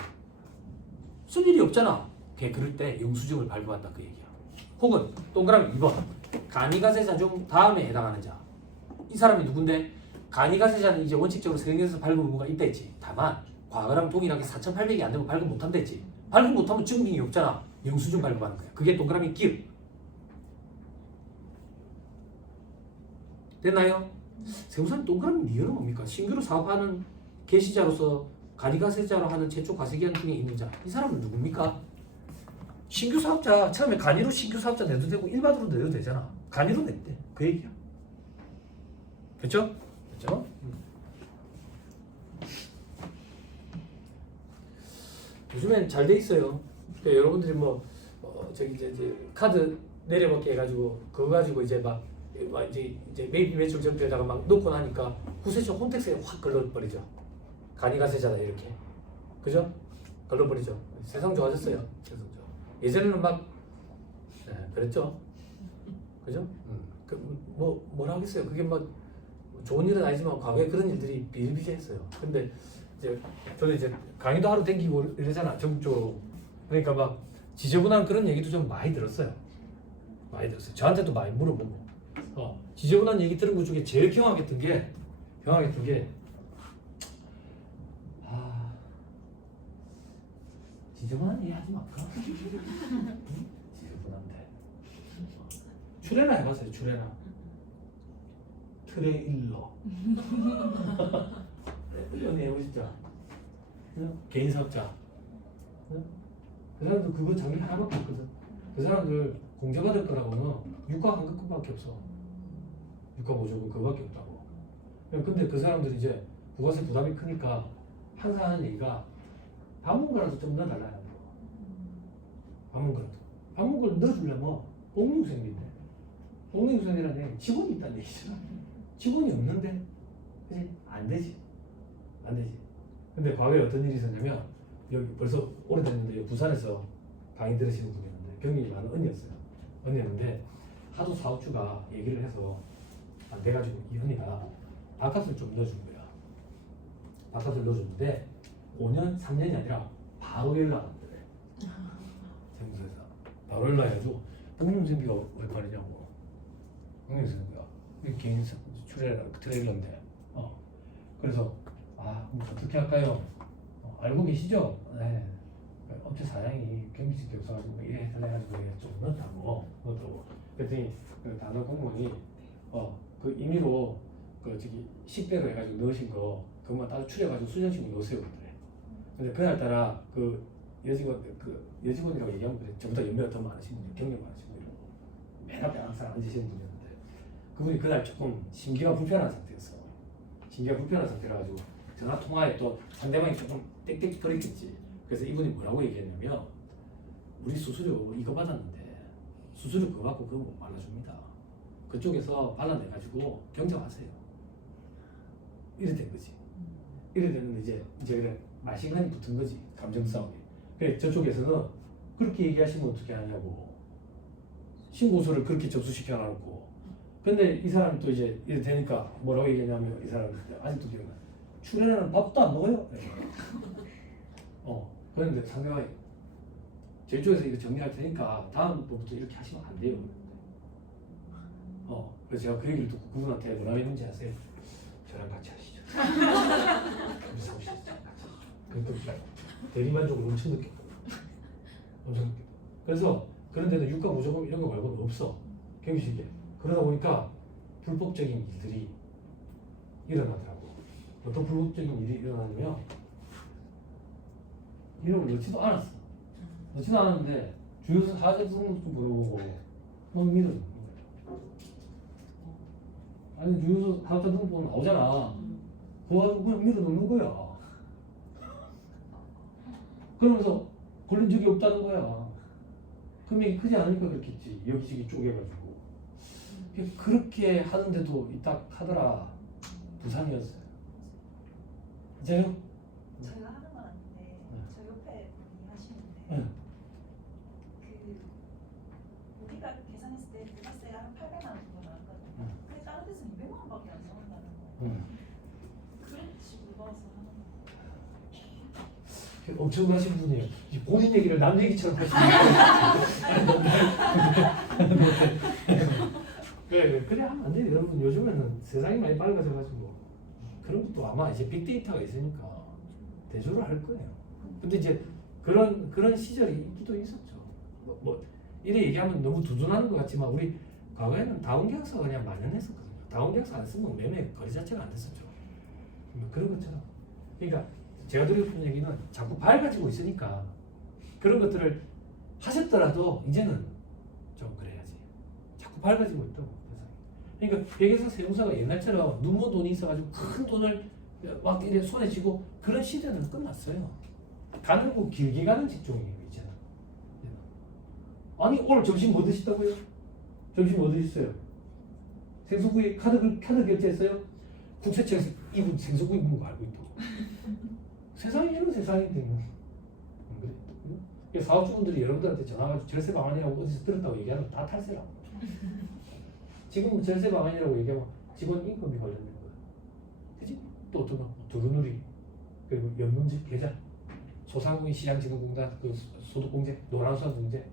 쓸 일이 없잖아. 그럴 때 영수증을 발급한다 그 얘기야. 혹은 동그라미 2번. 간이가세자 중 다음에 해당하는 자. 이 사람이 누군데? 간이가세자는 이제 원칙적으로 세금계산서 발급 의무가 있다 했지. 다만 과거랑 동일하게 4,800이 안 되면 발급 못한다 했지. 발급 못하면 증빙이 없잖아. 영수증 발급하는 거야. 그게 동그라미 길. 됐나요? 세무사는 동그라미 이유는 뭡니까? 신규로 사업하는 계시자로서 간이가세자로 하는 최초 과세기한 중에 있는 자. 이 사람은 누굽니까? 신규 사업자. 처음에 간이로 신규 사업자 내도 되고 일반으로 내도 되잖아. 간이로 냈대. 그 얘기야. 그렇죠? 그렇죠? 요즘엔 잘 돼 있어요. 그러니까 여러분들이 뭐 이제 카드 내려받게 해가지고 그거 가지고 이제 막 이제 매입 매출 전표에다가 막 넣고 나니까 후세처 홈택스에 확 걸러버리죠. 간이가세자다 이렇게. 그죠? 걸러버리죠. 세상 좋아졌어요. 세상 좋아. 예전에는 막 그랬죠. 그죠? 뭐라 하겠어요. 그게 뭐 좋은 일은 아니지만 과거에 그런 일들이 비일비재했어요. 근데 이제 저도 이제 강의도 하루 댕기고 이러잖아. 전국적으로. 그러니까 막 지저분한 그런 얘기도 좀 많이 들었어요. 많이 들었어요. 저한테도 많이 물어보고. 지저분한 얘기 들은 것 중에 제일 경악했던 게 지저분한 얘기 하지 말까? 응? 지저분한데. 출애나 해봤어요. 출애나. 트레일러. 연애해보고 싶죠? 개인 사업자. 그 사람들 그거 장비 하나밖에 없거든. 그 사람들 공제받을 거라고는 유가 환급금밖에 없어. 유가 보조금 그거밖에 없다고. 근데 그 사람들이 이제 부가세 부담이 크니까 항상 하는 얘기가 방문가라도 좀 넣어달라 하는 거. 방문가를 넣어주려면 공무생인데 공무생이라는 애 직원이 있다는 얘기잖아. 직원이 없는데 그치? 안 되지. 근데 과거에 어떤 일이 있었냐면 여기 벌써 오래됐는데 부산에서 강의 들으시는 분이었는데 경력이 많은 언니였는데 하도 사업주가 얘기를 해서 안 돼가지고 이 언니가 밥값을 좀 넣어준 거야. 밥값을 넣어줬는데 5년, 3년이 아니라 바로 연락 왔더래. 세무서에서 바로 연락해가지고 공무생비가 얼마냐고. 공무생비가 개인 트레일러인데 그래서 그럼 어떻게 할까요? 알고 계시죠? 네. 업체 사장이 경비직이 없어가지고 이래 해가지고 좀 넣었다고. 그랬더니 그 단원 공무원이 그 임의로 그 식대로 해가지고 넣으신 거 그것만 따로 추려가지고 수정식으로 넣으세요 그래. 근데 그날따라 여직원이라고 얘기하면 그래. 저보다 연배가 더 많으신 분이 경력 많으신 분이라고 맨 앞에 항상 앉으시는 분이었는데 그분이 그날 조금 심기가 불편한 상태였어. 심기가 불편한 상태라 가지고 전화 통화에 또 상대방이 조금 땡땡거리겠지. 그래서 이분이 뭐라고 얘기했냐면 우리 수수료 이거 받았는데 수수료 그거 갖고 그거 못 발라줍니다. 그쪽에서 발라내가지고 경정하세요. 이래 된 거지. 이래 됐는데 이제 그래 말시간이 붙은 거지. 감정 싸움이. 그래 저쪽에서는 그렇게 얘기하시면 어떻게 하냐고. 신고서를 그렇게 접수시켜 놔놓고. 근데 이 사람이 또 이제 이래 되니까 뭐라고 얘기했냐면 이 사람이 아직도 기억나. 출연하는 밥도 안 먹어요. 그런데 상대방이 제 쪽에서 이거 정리할 테니까 다음부터 이렇게 하시면 안 돼요. 그래서 제가 그 얘기를 듣고 그분한테 뭐라고 했는지 아세요? 저랑 같이 하시죠. 그러니까 대리만족을 엄청 느꼈고 엄청 느꼈고 그래서 그런데도 유가 무조건 이런 거 말고는 없어 경비실에. 그러다 보니까 불법적인 일들이 일어나더라고. 어떤 불법적인 일이 일어나냐면 이름을 넣지도 않았어. 넣지도 않았는데 주유소 사자 등록도 물어보고 막 믿어. 아니 주유소 사자 등록 나오잖아. 그거 그냥 밀어 넣는 거야. 그러면서 걸린 적이 없다는 거야. 금액이 크지 않으니까 그렇겠지. 여기저기 쪼개가지고. 그렇게 하는데도 이딱 하더라. 부산이었어요. 이제요? 제가 하는 건 아닌데 저 옆에 분이 하시는데 네. 그 우리가 계산했을 때 부가세가 한 800만 원 정도 나왔거든요. 근데 다른 데서는 200만 원밖에 안 나온다는 거예요. 그런 식으로 넣어서 하는 거예요. 엄청나신 분이에요. 본인 얘기를 남 얘기처럼 하시는 그래 하면 안 돼요. 여러분 요즘에는 세상이 많이 빨라져가지고 그런 것도 아마 이제 빅데이터가 있으니까 대조를 할 거예요. 근데 이제 그런 시절이 있기도 있었죠. 뭐 이래 얘기하면 너무 두둔하는 것 같지만 우리 과거에는 다운계약서가 그냥 만연했었거든요. 다운계약서 안 쓰면 매매 거래 자체가 안 됐었죠. 그런 것처럼. 그러니까 제가 드리고 싶은 얘기는 자꾸 밝아지고 있으니까 그런 것들을 하셨더라도 이제는 좀 그래야지. 자꾸 밝아지고 있다고. 그러니까 백에서 세무사가 옛날처럼 눈먼 돈이 있어가지고 큰 돈을 막 이래 손에 쥐고 그런 시대는 끝났어요. 가는 거 길게 가는 직종이에요 이제는. 아니 오늘 점심 뭐 드시다고요? 점심 뭐 드셨어요? 생선구이 카드 결제했어요? 국세청에서 이분 생선구이 먹는 거 알고 있다고. 세상이 이런 세상인데 뭐. 안 그래? 응? 사업주분들이 여러분들한테 전화가지고 절세 방안이라고 어디서 들었다고 얘기하면 다 탈세라고. 지금 절세 방안이라고 얘기하면 직원 임금이 관련된 거야. 그지? 또 어떤 거? 두루누리 그리고 연금직 계좌 소상공인 시장진흥공단 그 소득공제 노란수화공제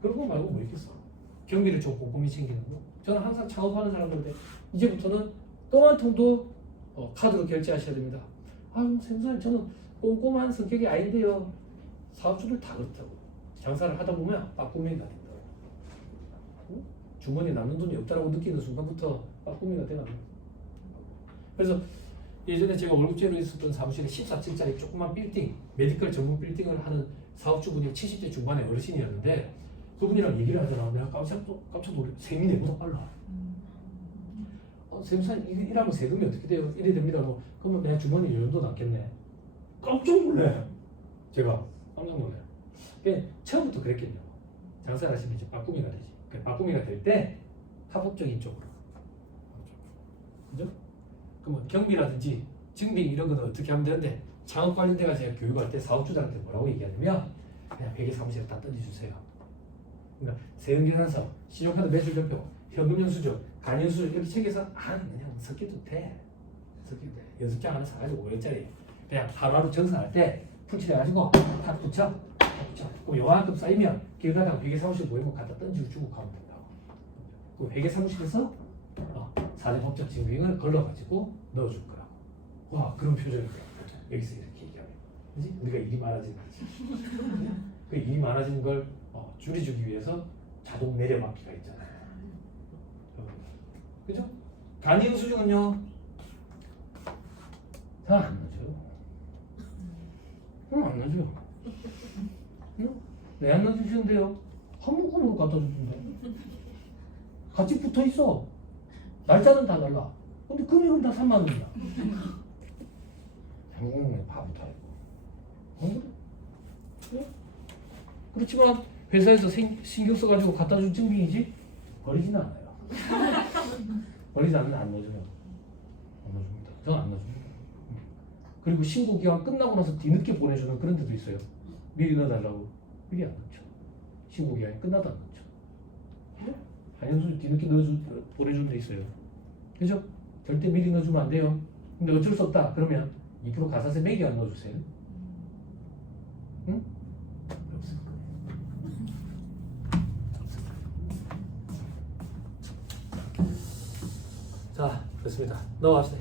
그런 거 말고 뭐 있겠어? 경비를 좀 꼼꼼히 챙기는 거. 저는 항상 창업하는 사람들한테 이제부터는 똥 한 통도 카드로 결제하셔야 됩니다. 아유 생선 저는 꼼꼼한 성격이 아닌데요. 사업주들 다 그렇다고. 장사를 하다 보면 빠꾸미가 된다고. 응? 주머니에 남는 돈이 없다라고 느끼는 순간부터 빠꾸미가 되는 거예요. 그래서 예전에 제가 월급제로 있었던 사무실에 14층짜리 조그만 빌딩, 메디컬 전문 빌딩을 하는 사업주분이 70대 중반의 어르신이었는데 그분이랑 얘기를 하더라. 내가 깜짝 놀래. 세금이 내보다 빨라. 세무사님 일하면 세금이 어떻게 돼요? 이래 됩니다. 뭐 그러면 내가 주머니 이 정도 남겠네. 깜짝 놀래. 제가 깜짝 놀래. 그러니까 처음부터 그랬겠네요. 장사를 하시면 이제 빠꾸미가 되지. 그러니까 빠꾸미가 될 때 합법적인 쪽으로. 그죠? 그러면 경비라든지 증빙 이런 거는 어떻게 하면 되는데 창업 관련돼가 제가 교육할 때 사업주들한테 뭐라고 얘기하냐면 그냥 회계 사무실에 다 던져주세요. 그러니까 세금계산서, 신용카드 매출 전표, 현금 영수증, 간영수증 이렇게 챙겨서 그냥 섞여도 돼. 섞여도 돼. 연습장 하나 사가지고 500원짜리 그냥 하루하루 정산할 때 풀칠해가지고 탁 붙여. 그럼 요만큼 쌓이면 길 가다가 회계 사무실 모이면 갖다 던지고 주고 가면 된다고. 그 회계 사무실에서 사대법적 증빙을 걸러가지고 넣어줄 거라고. 와 그런 표정이 여기서 이렇게 얘기하면 그지? 우리가 일이 많아지는 거지. 그 일이 많아지는 걸 줄여주기 위해서 자동 내려막기가 있잖아요. 그죠? 간이영수증은요 다 안 넣어줘요. 안 넣어줘요. 왜 안 넣어주시는데요? 한 묶음으로 갖다 주던데. 같이 붙어 있어. 날짜는 다 달라. 근데 금액은 다 3만 원이야. 한국놈의 바보다 이거. 그렇지만 회사에서 신경 써가지고 갖다 준 증빙이지 버리지는 않아요. 버리지 않으면 안 넣어줘요. 안 넣어줍니다. 저는 안 넣어줍니다. 그리고 신고 기간 끝나고 나서 뒤늦게 보내주는 그런 데도 있어요. 미리 넣어달라고. 미리 안 넣죠. 신고 기간이 끝나도 안 넣죠. 한영수 뒤늦게 보내주는 데 있어요. 그죠? 절대 미리 넣어주면 안 돼요. 근데 어쩔 수 없다. 그러면 2% 가산세 매기 안 넣어주세요. 응? 없을 거예요. 자, 됐습니다. 넘어갑시다.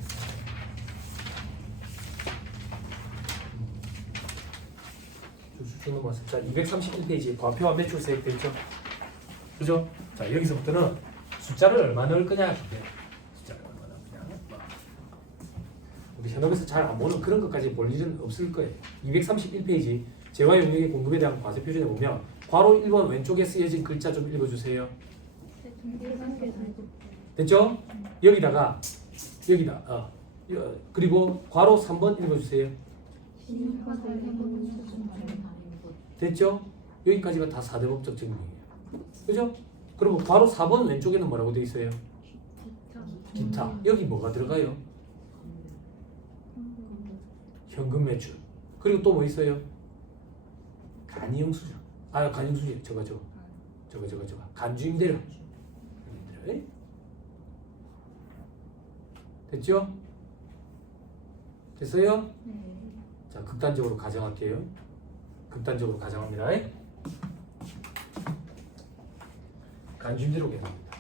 쭉 넘어가서 자 231페이지 과표와 매출세액 되죠. 그죠? 자 여기서부터는 숫자를 얼마 넣을 거냐 근데 숫자를 얼마 넣을 거냐 우리 현업에서 잘 안 보는 그런 것까지 볼 일은 없을 거예요. 231페이지 재화 용역의 공급에 대한 과세 표준에 보면 괄호 1번 왼쪽에 쓰여진 글자 좀 읽어주세요. 됐죠? 여기다가 여기다 그리고 괄호 3번 읽어주세요. 됐죠? 여기까지가 다 4대 법적 증명이에요. 그죠? 그리고 괄호 4번 왼쪽에는 뭐라고 돼 있어요? 기타. 여기 뭐가 들어가요? 현금 매출. 그리고 또 뭐 있어요? 간이용수죠. 간이용수지. 저거. 간주임대료. 됐죠? 됐어요? 자, 극단적으로 가정할게요. 극단적으로 가정합니다. 간주임대료 계산합니다.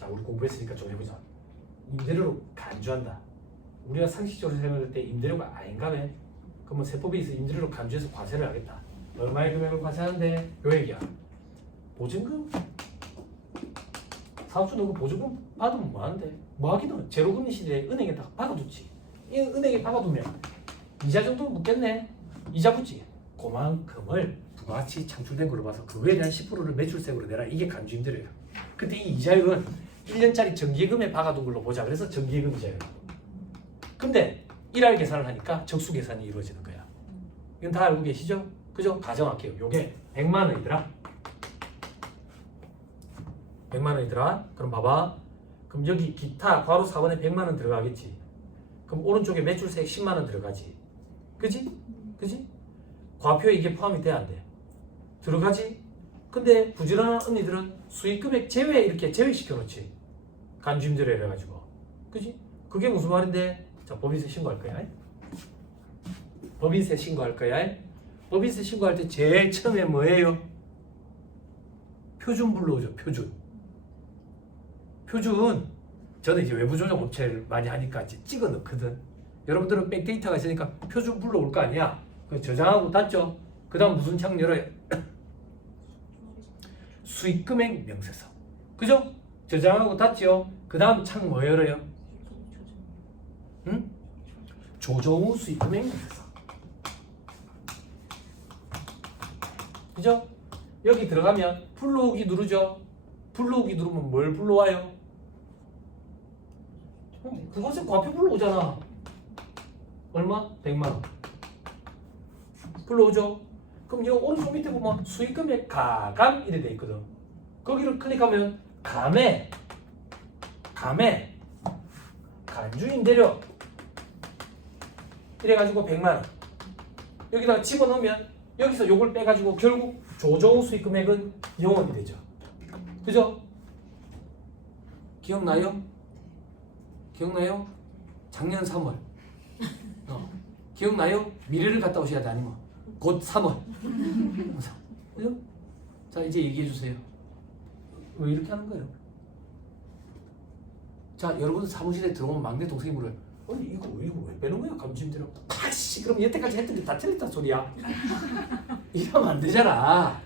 자, 우리 공부했으니까 좀 해보자. 임대료로 간주한다. 우리가 상식적으로 생각할 때 임대료가 아닌가네. 그러면 세법에 있어 임대료로 간주해서 과세를 하겠다. 얼마의 금액을 과세하는데? 요 얘기야. 보증금? 사업주 누구 보증금 받으면 뭐하는데? 뭐하기는 제로금리 시대에 은행에 다 박아두지. 이 은행에 박아두면 이자 정도 묻겠네. 이자 붙지. 그만큼을 부가가치 창출된 걸로 봐서 그거에 대한 10%를 매출세액으로 내라. 이게 간주임대료예요. 근데 이 이자율은 1년짜리 정기예금에 박아둔 걸로 보자. 그래서 정기예금 이자율. 근데 1할 계산을 하니까 적수 계산이 이루어지는 거야. 이건 다 알고 계시죠? 그죠? 가정할게요. 요게 100만 원이더라. 100만 원이더라. 그럼 봐봐. 그럼 여기 기타 괄호 4번에 100만 원 들어가겠지. 그럼 오른쪽에 매출세액 10만 원 들어가지. 그지? 그지? 과표에 이게 포함이 돼야 안 돼? 들어가지? 근데 부지런한 언니들은 수익 금액 제외 이렇게 제외시켜 놓지. 간주임대료 해가지고. 그지? 그게 무슨 말인데? 자, 법인세 신고할 거야. 법인세 신고할 거야. 법인세 신고할 때 제일 처음에 뭐예요? 표준 불러오죠. 표준. 저는 이제 외부 조정 업체를 많이 하니까 이제 찍어 넣거든. 여러분들은 백데이터가 있으니까 표준 불러올 거 아니야. 그 저장하고 닫죠. 그 다음 무슨 창 열어요? 수익금액 명세서. 그죠? 저장하고 닫죠. 그 다음 창 뭐 열어요? 응? 조정 후 수익금액 명세서. 그죠? 여기 들어가면 불러오기 누르죠. 불러오기 누르면 뭘 불러와요? 그것에 과표 불러오잖아. 얼마? 100만원 불러오죠. 그럼 여기 오른쪽 밑에 보면 수익금액 가감 이래 돼 있거든. 거기를 클릭하면 감에 간주임대료 이래가지고 100만원 여기다가 집어넣으면 여기서 요걸 빼가지고 결국 조정 수익금액은 0원이 되죠. 그죠? 기억나요? 작년 3월 기억나요? 미래를 갔다 오셔야 돼. 아니면 곧 3월 그죠? 자, 이제 얘기해 주세요. 왜 이렇게 하는 거예요? 자, 여러분 사무실에 들어오면 막내 동생이 물어요. 아니 이거 왜 빼는 거야? 간주임대료. 아씨, 그럼 여태까지 했던 게 다 틀렸단 소리야. 이러면 안 되잖아.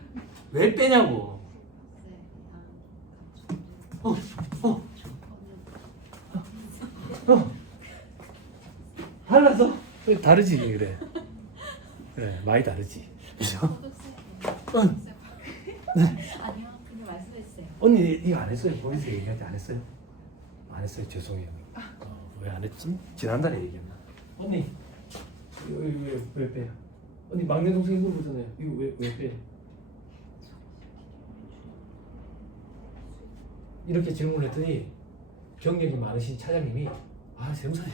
왜 빼냐고. 달라서? 다르지 그래. 그래, 많이 다르지. 그죠? 아니요, 그냥 말씀해주세요. 언니 이거 안 했어요? 보이세요? 얘기할 때 안 했어요? 안 했어요. 죄송해요. 왜 안 했지? 지난달에 얘기했나? 언니 이거 왜 빼? 언니 막내 동생이 물어보잖아요. 이거 왜 빼? 이렇게 질문했더니 경력이 많으신 차장님이 세무사님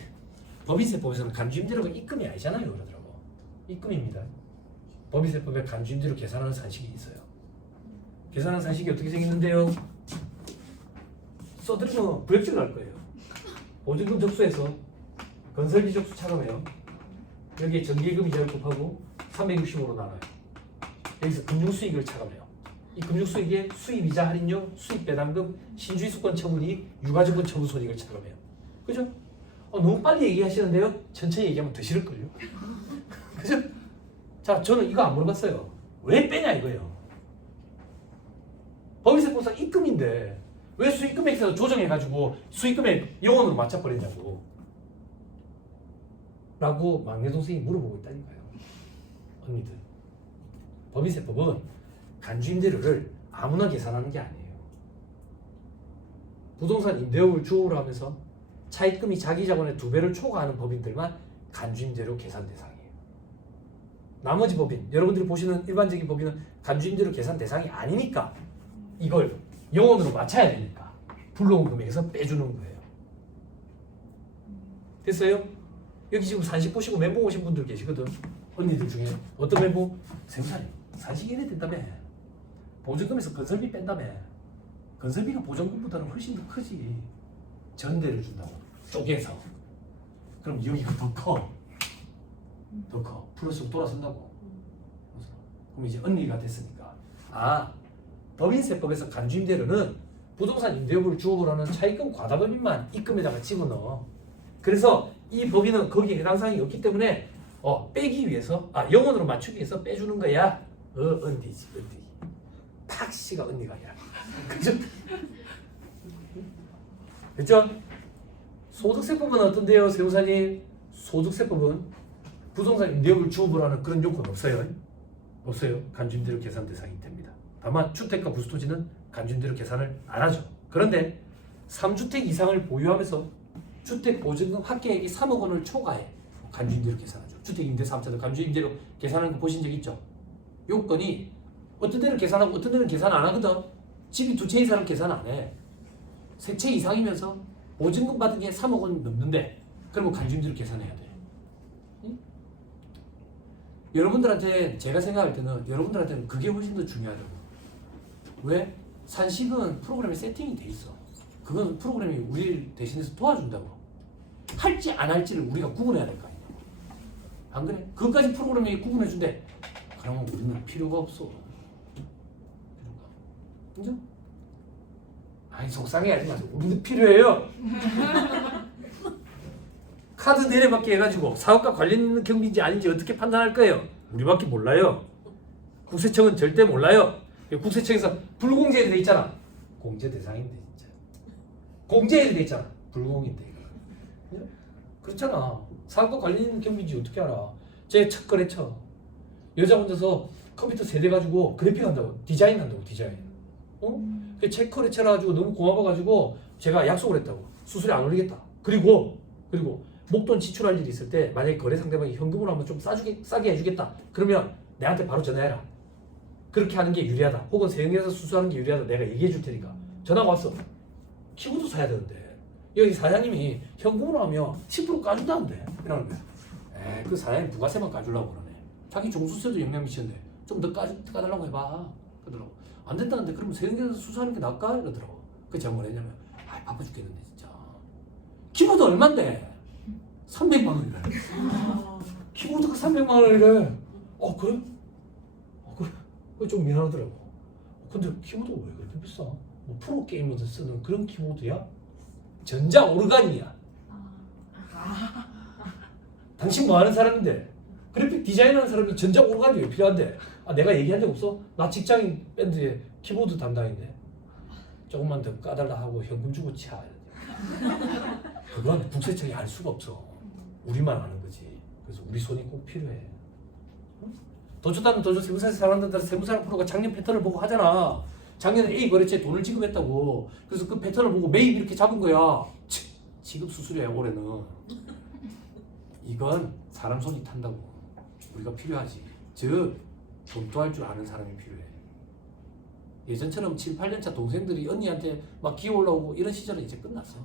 법인세법에서는 간주임대료가 입금이 아니잖아요 그러더라고. 입금입니다. 법인세법에 간주임대료 계산하는 산식이 있어요. 계산하는 산식이 어떻게 생겼는데요? 써드리면 부역질 날 거예요. 보증금 적수에서 건설비 적수 차감해요. 여기에 정기예금 이자를 곱하고 365로 나눠요. 여기서 금융수익을 차감해요. 이 금융수익에 수입이자 할인료, 수입배당금, 신주의수권 처분이익, 유가증권 처분 손익을 차감해요. 그죠? 너무 빨리 얘기하시는데요? 천천히 얘기하면 더 싫을걸요? 그죠? 자, 저는 이거 안 물어봤어요. 왜 빼냐 이거예요. 법인세법상 입금인데 왜 수익금액에서 조정해가지고 수익금액 영원으로 맞춰버리냐고 라고 막내 동생이 물어보고 있다니까요. 언니들, 법인세법은 간주임대료를 아무나 계산하는 게 아니에요. 부동산 임대업을 주업으로 하면서 차입금이 자기 자본의 2배를 초과하는 법인들만 간주임대료 계산 대상이에요. 나머지 법인, 여러분들이 보시는 일반적인 법인은 간주임대료 계산 대상이 아니니까 이걸 영원으로 맞춰야 되니까 불러온 금액에서 빼주는 거예요. 됐어요? 여기 지금 산식 보시고 멘붕 오신 분들 계시거든. 언니들 중에 어떤 멘붕? 세무사님 산식이 이래 된다며. 보증금에서 건설비 뺀다며. 건설비가 보증금보다는 훨씬 더 크지. 전대를 준다고 쪼개서. 그럼 여기가 더 커. 더 커. 플러스로 돌아선다고. 그럼 이제 언니가 됐으니까 법인세법에서 간주임대료는 부동산 임대업을 주업으로 하는 차입금 과다법인만 입금에다가 집어넣어. 그래서 이 법인은 거기에 해당 사항이 없기 때문에 빼기 위해서 영원으로 맞추기 위해서 빼주는 거야. 언니지 언니. 탁씨가 언니가 아니라. 그죠? 그죠? 소득세법은 어떤데요, 세무사님? 소득세법은 부동산 임대업을 주업으로 하는 그런 요건 없어요. 없어요. 간주임대료 계산 대상이 됩니다. 다만 주택과 부수토지는 간주임대료 계산을 안 하죠. 그런데 3주택 이상을 보유하면서 주택보증금 합계액이 3억 원을 초과해 간주임대료 계산하죠. 주택임대 3차도 간주임대료 계산하는 거 보신 적 있죠? 요건이 어떤 데는 계산하고 어떤 데는 계산 안 하거든. 집이 2채 이상은 계산 안 해. 3채 이상이면서 보증금 받은 게 3억 원 넘는데 그러면 간주임대료 계산해야 돼. 응? 여러분들한테 제가 생각할 때는 여러분들한테는 그게 훨씬 더 중요하다고. 왜? 산식은 프로그램에 세팅이 돼 있어. 그건 프로그램이 우리를 대신해서 도와준다고. 할지 안 할지를 우리가 구분해야 될 거 아니야. 안 그래? 그것까지 프로그램이 구분해준대. 그러면 우리는 필요가 없어. 그죠? 아니 속상해하지 마세요. 우리도 필요해요. 카드 내려받기 해가지고 사업과 관련 있는 경비인지 아닌지 어떻게 판단할 거예요? 우리밖에 몰라요. 국세청은 절대 몰라요. 국세청에서 불공제로 돼 있잖아. 공제 대상인데 진짜. 공제로 돼 있잖아. 불공인데 이거. 그렇잖아. 사업과 관련 있는 경비인지 어떻게 알아? 제 첫 거래처 여자 혼자서 컴퓨터 세대 가지고 그래픽 한다고 디자인 한다고 디자인. 그 체크레체라 가지고 너무 고마워가지고 제가 약속을 했다고. 수수료 안 올리겠다. 그리고 목돈 지출할 일이 있을 때 만약에 거래 상대방이 현금으로 한번 좀 싸게 해주겠다. 그러면 내한테 바로 전화해라. 그렇게 하는 게 유리하다. 혹은 세형에서 수수하는 게 유리하다. 내가 얘기해 줄 테니까. 전화가 왔어. 키보드 사야 되는데 여기 사장님이 현금으로 하면 10% 까준다는데 이러는 거야. 그 사장님 부가세만 까주려고 그러네. 자기 종수세도 영향 미치는데 좀 더 까달라고 해봐. 그러더라고. 안 된다는데 그러면 세금에서 수수하는 게 나을까? 이러더라고. 그 제가 뭐랬냐면 바빠 죽겠는데 진짜. 키보드 얼만데? 300만 원이래. 키보드가 300만 원이래. 그래? 그래? 좀 미안하더라고. 근데 키보드가 왜 그렇게 비싸? 뭐 프로게이머들 쓰는 그런 키보드야? 전자 오르간이야. 당신 뭐 하는 사람인데? 그래픽 디자인하는 사람이 전자 오르간이 왜 필요한데? 내가 얘기한 적 없어? 나 직장인 밴드에 키보드 담당인데 조금만 더 까달라 하고 현금 주고 차. 그건 국세청이 알 수가 없어. 우리만 아는 거지. 그래서 우리 손이 꼭 필요해. 도저다면 도저 세무사에서 사람들 세무사랑 프로가 작년 패턴을 보고 하잖아. 작년에 A 거래처에 돈을 지급했다고. 그래서 그 패턴을 보고 매입 이렇게 잡은 거야. 지급 수수료야 올해는. 이건 사람 손이 탄다고. 우리가 필요하지. 즉 검토할 줄 아는 사람이 필요해. 예전처럼 7, 8년차 동생들이 언니한테 막 기어 올라오고 이런 시절은 이제 끝났어.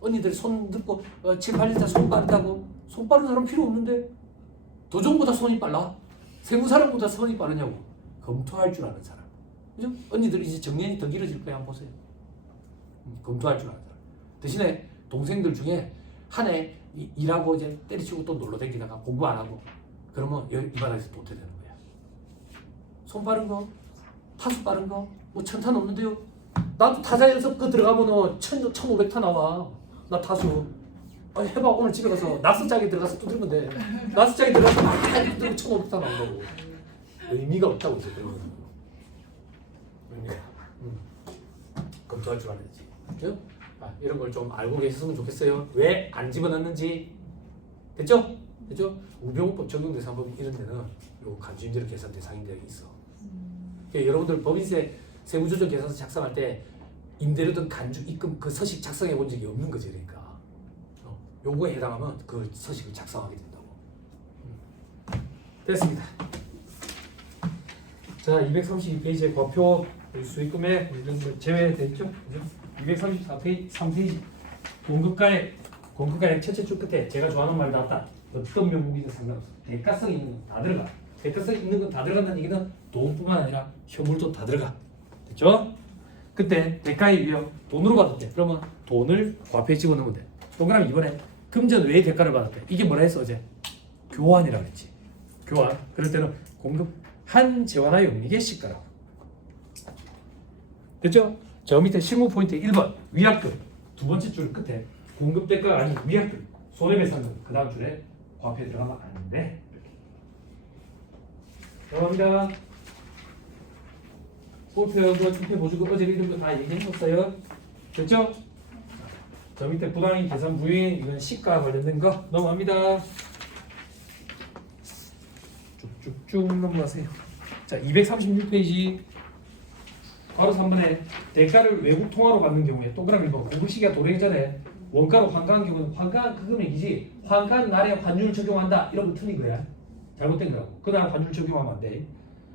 언니들 손 듣고 7, 8년차 손 빠르다고? 손 빠른 사람 필요 없는데? 도종보다 손이 빨라? 세무사람보다 손이 빠르냐고? 검토할 줄 아는 사람. 그죠? 언니들 이제 정년이 더 길어질 거야. 한번 보세요. 검토할 줄 아는 사람. 대신에 동생들 중에 한 해 일하고 이제 때리치고 또 놀러 다니다가 공부 안 하고 그러면 이 바닥에서 도태되는 거야. 손 빠른 거, 타수 빠른 거, 뭐 1000타 넘는데요. 나도 타자 연습 그 들어가면 1500타 나와. 나 타수. 해봐. 오늘 집에 가서 낙서장에 들어가서 두드리면 돼. 낙서장에 들어가서 막 두드리면 1,500단 나온다고. 의미가 없다고 이제 그런 거는. 의미가. 검토할 줄 알아야지. 그죠? 이런 걸 좀 알고 계셨으면 좋겠어요. 왜 안 집어넣는지. 됐죠? 됐죠? 우병우법 적용 대상법 이런 데는 요 간주임대료 계산 대상인 데가 있어. 그러니까 여러분들 법인세 세무조정 계산서 작성할 때 임대료든 간주 입금 그 서식 작성해 본 적이 없는 거지. 그러니까 요거에 해당하면 그 서식을 작성하게 된다고. 됐습니다. 자, 232페이지의 과표 수익금액 이런 거 제외됐죠? 그죠? 234페이지 3페이지 공급가액 첫째 줄 끝에 제가 좋아하는 말 나왔다. 어떤 명목이든 상관없어. 대가성이 있는 건 다 들어가. 대가성이 있는 건 다 들어간다는 얘기는 돈뿐만 아니라 현물도 다 들어가. 됐죠? 그때 대가의 유형 돈으로 받았대. 그러면 돈을 과표에 집어넣으면 돼. 동그라미 이번에 금전 외의 대가를 받았대. 이게 뭐라 했어 어제? 교환이라고 했지. 교환. 그럴 때는 공급 한 재화나 용익의 시가라고. 됐죠? 저 밑에 실무 포인트 1번 위약금 두 번째 줄 끝에 공급 대가가 아닌 위약금 손해배상금 그 다음 줄에 과표에 들어가면 안 돼. 들어갑니다. 골프 연구와 투표 보조금 어제 이런 거 다 얘기했었어요. 됐죠? 저 밑에 부당인 계산 부인 이건 시가 관련된 거 넘어갑니다. 쭉쭉쭉 넘어가세요. 자, 236페이지 바로 3번에 대가를 외국 통화로 받는 경우에 동그라미 1번 공급 시기가 도래하기 전에 원가로 환가한 경우는 환가한 그 금액이지 환가한 날에 환율을 적용한다 이런 거 틀린 거야. 잘못된 거라고. 그 다음 환율 적용하면 안 돼.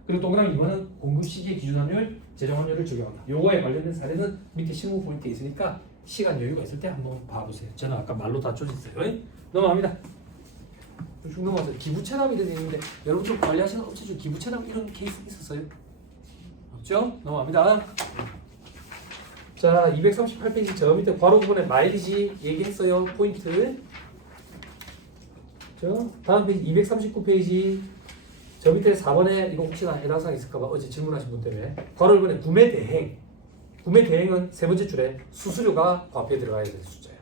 그리고 동그라미 2번은 공급 시기의 기준 환율, 재정 환율을 적용한다. 요거에 관련된 사례는 밑에 실무 포인트에 있으니까 시간 여유가 있을 때 한번 봐보세요. 저는 아까 말로 다 쪼졌어요. 넘어갑니다. 쭉 넘어가서 기부채납이 되어 있는데 여러분들 관리하시는 업체 중 기부채납 이런 케이스 있었어요? 없죠? 넘어갑니다. 자, 238페이지 저 밑에 괄호 부분에 마일리지 얘기했어요. 포인트. 다음 페이지 239페이지 저 밑에 4번에 이거 혹시나 해당사항 있을까봐 어제 질문하신 분 때문에 괄호 1번에 구매 대행. 구매 대행은 세 번째 줄에 수수료가 과표에 들어가야 되는 숫자야.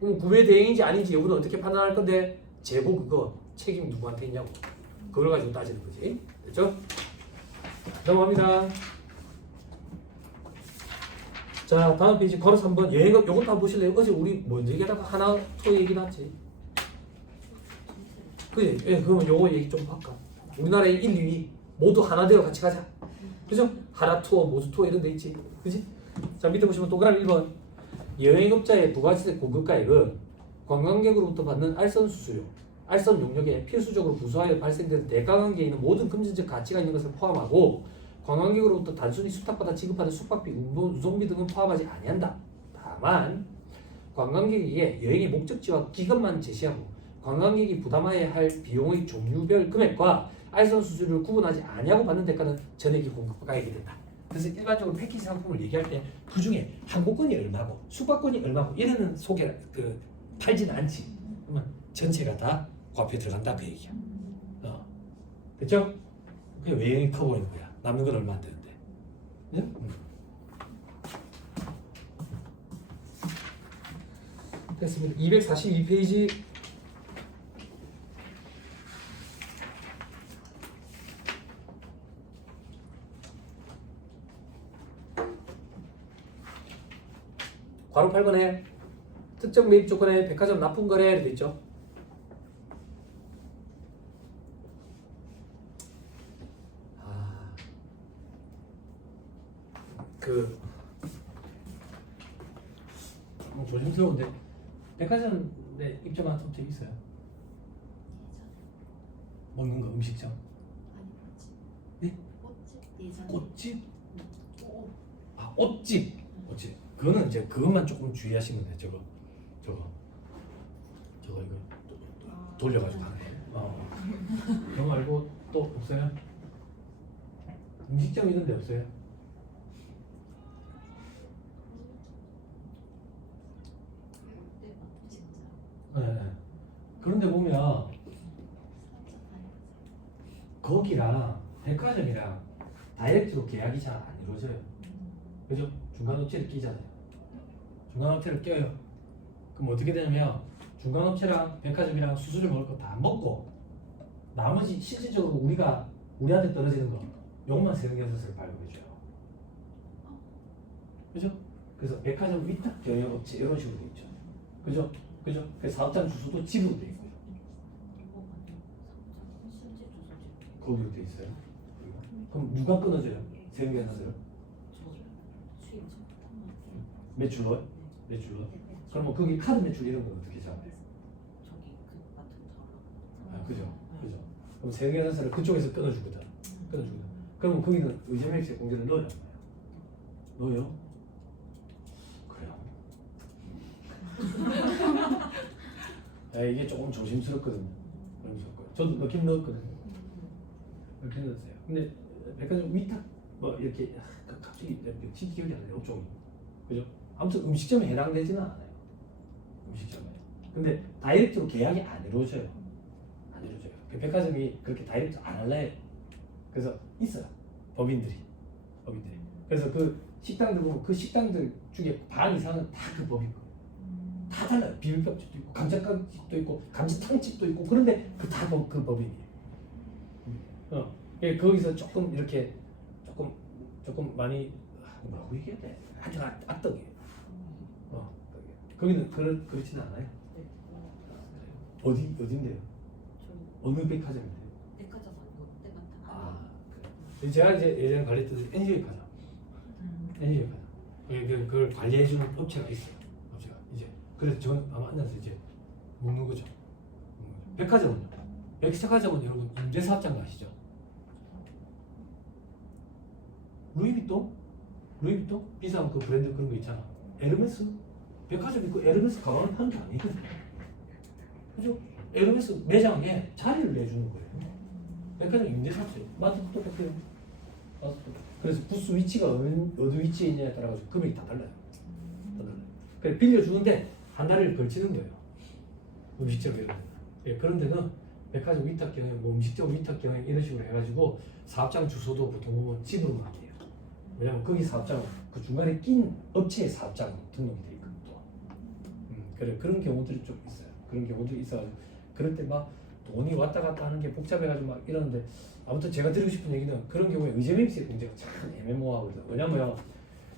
그럼 구매 대행인지 아닌지 여부는 어떻게 판단할 건데 재고 그거 책임 누구한테 있냐고. 그걸 가지고 따지는 거지. 됐죠? 넘어갑니다. 자, 다음 페이지 바로 3번 여행업 요것도 한번 보실래요? 어제 우리 뭔 얘기하다가 하나 투어 얘기 나왔지. 그래, 예, 그러면 요거 얘기 좀 할까? 우리나라의 1, 2위 모두 하나대로 같이 가자. 그죠? 하나 투어, 모두 투어 이런 데 있지. 그지? 자, 밑에 보시면 동그라미 1번 여행업자의 부가세세 공급가액은 관광객으로부터 받는 알선 수수료, 알선 용역에 필수적으로 부수하여 발생되는 대가관계에 있는 모든 금전적 가치가 있는 것을 포함하고 관광객으로부터 단순히 수탁받아 지급하는 숙박비, 운송비 등은 포함하지 아니한다. 다만 관광객에게 여행의 목적지와 기간만 제시하고 관광객이 부담해야 할 비용의 종류별 금액과 알선 수수료를 구분하지 아니하고 받는 대가는 전액이 공급가액이 된다. 그래서 일반적으로 패키지 상품을 얘기할 때 그 중에 항공권이 얼마고 숙박권이 얼마고 이래는 소개 팔지는 않지. 그러면 전체가 다 과표에 들어간다 그 얘기야. 됐죠? 그게 외형이 커 보이는 거야. 남는 건 얼마 안 되는데. 네? 됐습니다. 242페이지 괄호 8번에 특정 매입 조건에 백화점 납품 거래 되어 있죠. 조심스러운데 백화점에 입점한 업체 있어요? 먹는 거 음식점? 아니 꽃집. 네? 꽃집 예전에. 꽃집? 옷집. 옷집. 그거는 이제 그것만 조금 주의하시면 돼. 저거 이거 돌려가지고 하는 거. 그거 말고 또 없어요? 음식점 이런 데 없어요? 네. 그런데 보면 거기랑 백화점이랑 다이렉트로 계약이 잘 안 이루어져요. 그죠? 중간 업체를 끼잖아요. 중간 업체를 껴요. 그럼 어떻게 되냐면 중간업체랑 백화점이랑 수수료 먹을 거 다 먹고 나머지 실질적으로 우리한테 떨어지는 거 요것만 세금계산서를 발급해줘요. 그죠? 그래서 백화점 위탁 경영업체 이런 식으로 돼 있죠. 그죠? 그죠? 그래서 사업장 주소도 집으로 돼 있고요. 거기로 돼 있어요. 그럼 누가 끊어줘요? 세금계산서를? 매출로? 매출로? 그러면 거기 카드 매출 이런 건 어떻게 잡아요? 아, 그죠? 그죠? 그럼 세금계산서를 그쪽에서 끊어주거든. 끊어주거든. 그러면 거기는 의제매입세 공제를 넣어요? 넣어요? 그래요. 아, 이게 조금 조심스럽거든요. 저도 넣긴 넣었거든요. 넣긴 넣었어요. 근데 백화점 위탁 뭐 이렇게 갑자기 진짜 기억이 안 나요. 업종이. 그죠? 아무튼 음식점에 해당되지는 않아요. 음식점에. 근데 다이렉트로 계약이 안 이루어져요. 안 이루어져요. 그 백화점이 그렇게 다이렉트 안 할래요. 그래서 있어요. 법인들이. 그래서 그 식당들 보면 그 식당들 중에 반 이상은 다 그 법인 거예요. 다 달라요. 비빔밥집도 있고 감자탕집도 있고 감자탕집도 있고 그런데 그 다 그 법인이에요. 거기서 조금 이렇게 조금 많이 뭐라고 얘기해야 돼? 하여튼 악덕이에요. 거기는 그렇지는 않아요. 어딘데요? 어느 백화점인데요? 아, 그래. 제가 이제 예전에 관리했던 NC백화점. NC백화점. 그걸 관리해주는 업체가 있어요. 업체가 이제 그래서 저는 아마 앉아서 이제 먹는 거죠. 백화점은요? 백화점은 여러분 임대사업장 아시죠? 루이비통 비싼 그 브랜드 그런 거 있잖아. 에르메스 백화점 있고 에르메스 가방을 파는 게 아니거든. 그죠? 에르메스 매장에 자리를 내주는 거예요. 백화점 임대사업장 마트도 똑같아요. 그래서 부스 위치가 어느 위치에 있냐에 따라 가지고 금액이 다 달라요. 그래서 빌려주는데 한 달을 걸치는 거예요. 음식점 이런 데는. 그런 데는 백화점 위탁 경영, 뭐 음식점 위탁 경영 이런 식으로 해가지고 사업장 주소도 보통 보면 집으로만 해요. 왜냐면 거기 사업장 그 중간에 낀 업체의 사업장으로 등록이 돼 있거든 또. 그래 그런 경우들이 좀 있어요. 그런 경우들이 있어가지고 그럴 때 막 돈이 왔다 갔다 하는 게 복잡해가지고 막 이러는데 아무튼 제가 드리고 싶은 얘기는 그런 경우에 의제매입세 공제가 참 애매모호하거든요. 왜냐면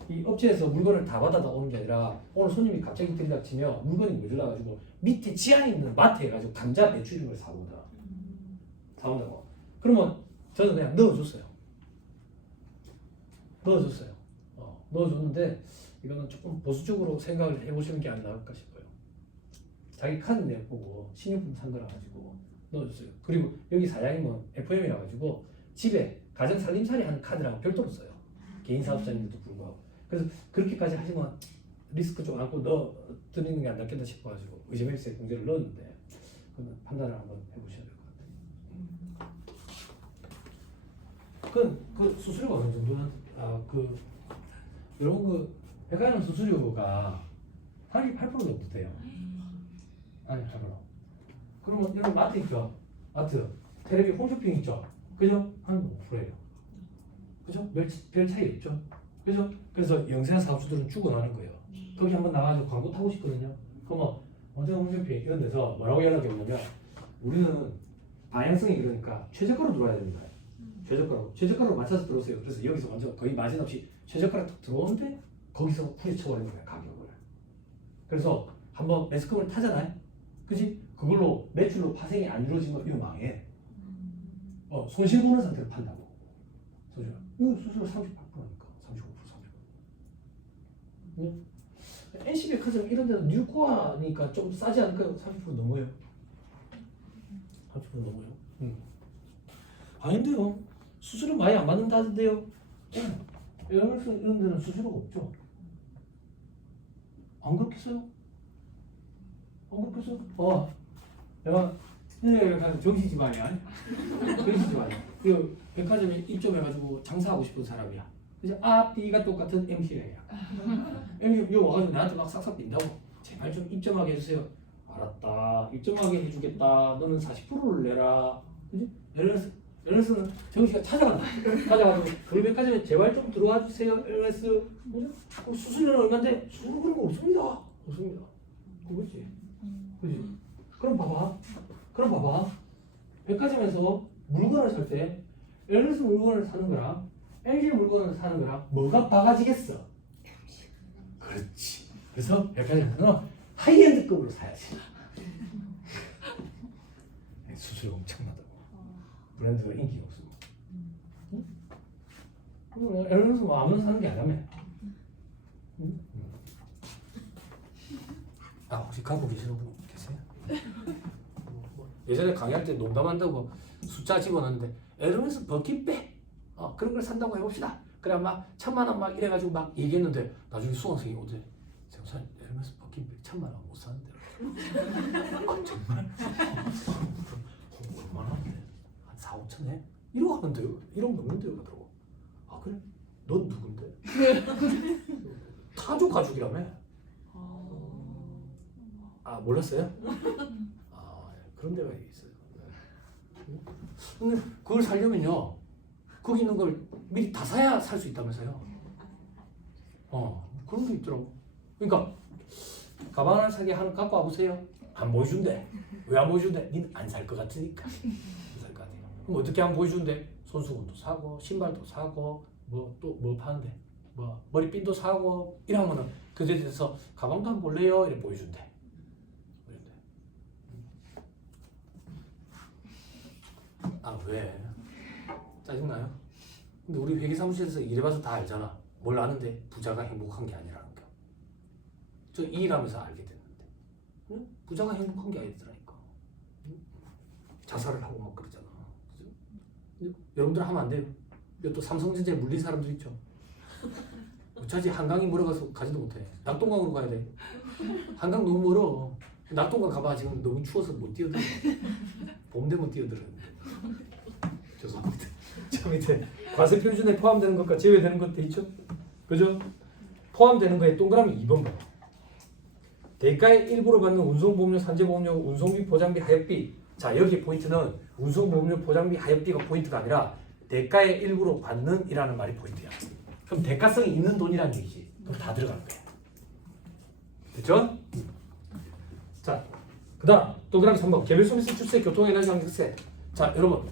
이 업체에서 물건을 다 받아다 오는 게 아니라 오늘 손님이 갑자기 들이닥치면 물건이 모자라가지고 밑에 지하에 있는 마트에 가지고 감자 배추 이런 걸 사온다고. 그러면 저는 그냥 넣어줬어요. 넣어줬는데 이거는 조금 보수적으로 생각을 해보시는 게 안 나을까 싶어요. 자기 카드 내보고 신용품 산 거라 가지고 넣어줬어요. 그리고 여기 사장님은 FM이라 가지고 집에 가정 살림살이 하는 카드랑 별도로 써요. 개인 사업자님들도 불구하고. 그래서 그렇게까지 하시면 리스크 좀 안고 넣어드리는 게 안 낫겠다 싶어가지고 의제매입세 공제를 넣었는데 그건 판단을 한번 해보셔야 될 것 같아요. 그 수수료가 어느 정도는 여러분 그 백화점 수수료가 38% 정도 돼요. 아니 8%. 그러면 이런 마트 있죠? 마트 텔레비 홈쇼핑 있죠? 그죠? 한 5%예요. 그죠? 별 차이 없죠? 그죠? 그래서 영세한 사업주들은 죽어나는 거예요. 거기 한번 나가서 광고 타고 싶거든요. 그러면 언제 홈쇼핑 이런 데서 뭐라고 연락이 오냐면 우리는 방향성이 그러니까 최저가로 들어와야 됩니다. 최저가로 맞춰서 들어오세요. 그래서 여기서 완전 거의 마진 없이 최저가로 딱 들어오는데 거기서 후려쳐버리는 거예요, 가격을. 그래서 한번 매스컴을 타잖아요. 그지? 그걸로 매출로 파생이 안 이루어지면 이거 망해. 손실 보는 상태로 판다고. 이거 수수료 38%니까 35%. NC백화점 이런 데는 뉴코아니까 좀 싸지 않을까요? 30% 넘어요. 30% 넘어요. 아닌데요. 수수료 많이 안 받는다던데요. 이런 데는 수수료가 없죠. 안 그렇겠어요? 내가 백화점 정신집 아니야? 정신집 아니야? 그 백화점에 입점해가지고 장사하고 싶은 사람이야. 그래서 앞뒤가 똑같은 MC형이야. MC형 여기 와가지고 나한테 막 싹싹 빈다고. 제발 좀 입점하게 해주세요. 알았다. 입점하게 해주겠다. 너는 40%를 내라. 그지? LS는 정씨가 찾아가지고 우리 백화점에 제발 좀 들어와 주세요. LS. 그죠? 수수료는 얼마인데? 수수료 그런 거 없습니다. 그거지. 그지? 그럼 봐봐. 백화점에서 물건을 살 때 에르메스 물건을 사는 거랑 LG 물건을 사는 거랑 뭐가 바가지겠어? 그렇지. 그래서 백화점에서는 하이엔드급으로 사야지. 수수료 엄청나다고. 브랜드가 인기가 없어. 응? 에르메스 뭐 아무나 사는 게 아니라며. 응? 아 혹시 갖고 계시는 분 계세요? 예전에 강의할 때 농담한다고 숫자 집어넣는데 에르메스 버킷백 그런 걸 산다고 해봅시다. 그래 막 1,000만 원 막 이래가지고 막 얘기했는데 나중에 수강생이 오대. 선생님 에르메스 버킷백 1,000만 원 못 사는데. 아 정말? 얼마나 한 4, 5천 해? 1억 하는데요? 1억 넘는데요? 그러더라고. 아 그래? 넌 누군데? 타조 가족이라며? 아 몰랐어요? 아 그런 데가 있어요. 근데 그걸 사려면요 거기 있는 걸 미리 다 사야 살 수 있다면서요. 그런 게 있더라고. 그러니까 가방 하나 사게 하나 갖고 와보세요. 안 보여준대. 왜 안 보여준대? 니는 안 살 것 같으니까. 안 살 것 같아요. 그럼 어떻게 안 보여준대? 손수건도 사고 신발도 사고 뭐 또 뭐 파는데 뭐 머리핀도 사고 이러면은 그에 대해서 가방도 한번 볼래요? 이래 보여준대. 아 왜? 짜증나요? 근데 우리 회계사무실에서 일해봐서 다 알잖아. 뭘 아는데 부자가 행복한 게 아니라는 거. 저 이 일하면서 알게 됐는데 응? 부자가 행복한 게 아니더라니까. 응? 자살을 하고 막 그러잖아. 그죠? 여러분들 하면 안 돼요. 또 삼성전자에 물린 사람들 있죠. 어차피 한강이 멀어가서 가지도 못해. 낙동강으로 가야 돼. 한강 너무 멀어. 낙동강 가봐. 지금 너무 추워서 못 뛰어들어. 봄 되면 뛰어들었는데. 죄송합니다. 저 밑에 과세 표준에 포함되는 것과 제외되는 것도 있죠. 그죠? 포함되는 거에 동그라미 2번 봐. 대가의 일부로 받는 운송보험료, 산재보험료, 운송비, 포장비, 하역비. 자 여기 포인트는 운송보험료, 포장비, 하역비가 포인트가 아니라 대가의 일부로 받는 이라는 말이 포인트야. 그럼 대가성이 있는 돈이라는 얘기지. 그럼 다 들어가는 거야. 됐죠? 자, 그 다음 동그라미 3번 개별 소비세, 주세, 교통에너지, 환경세. 자 여러분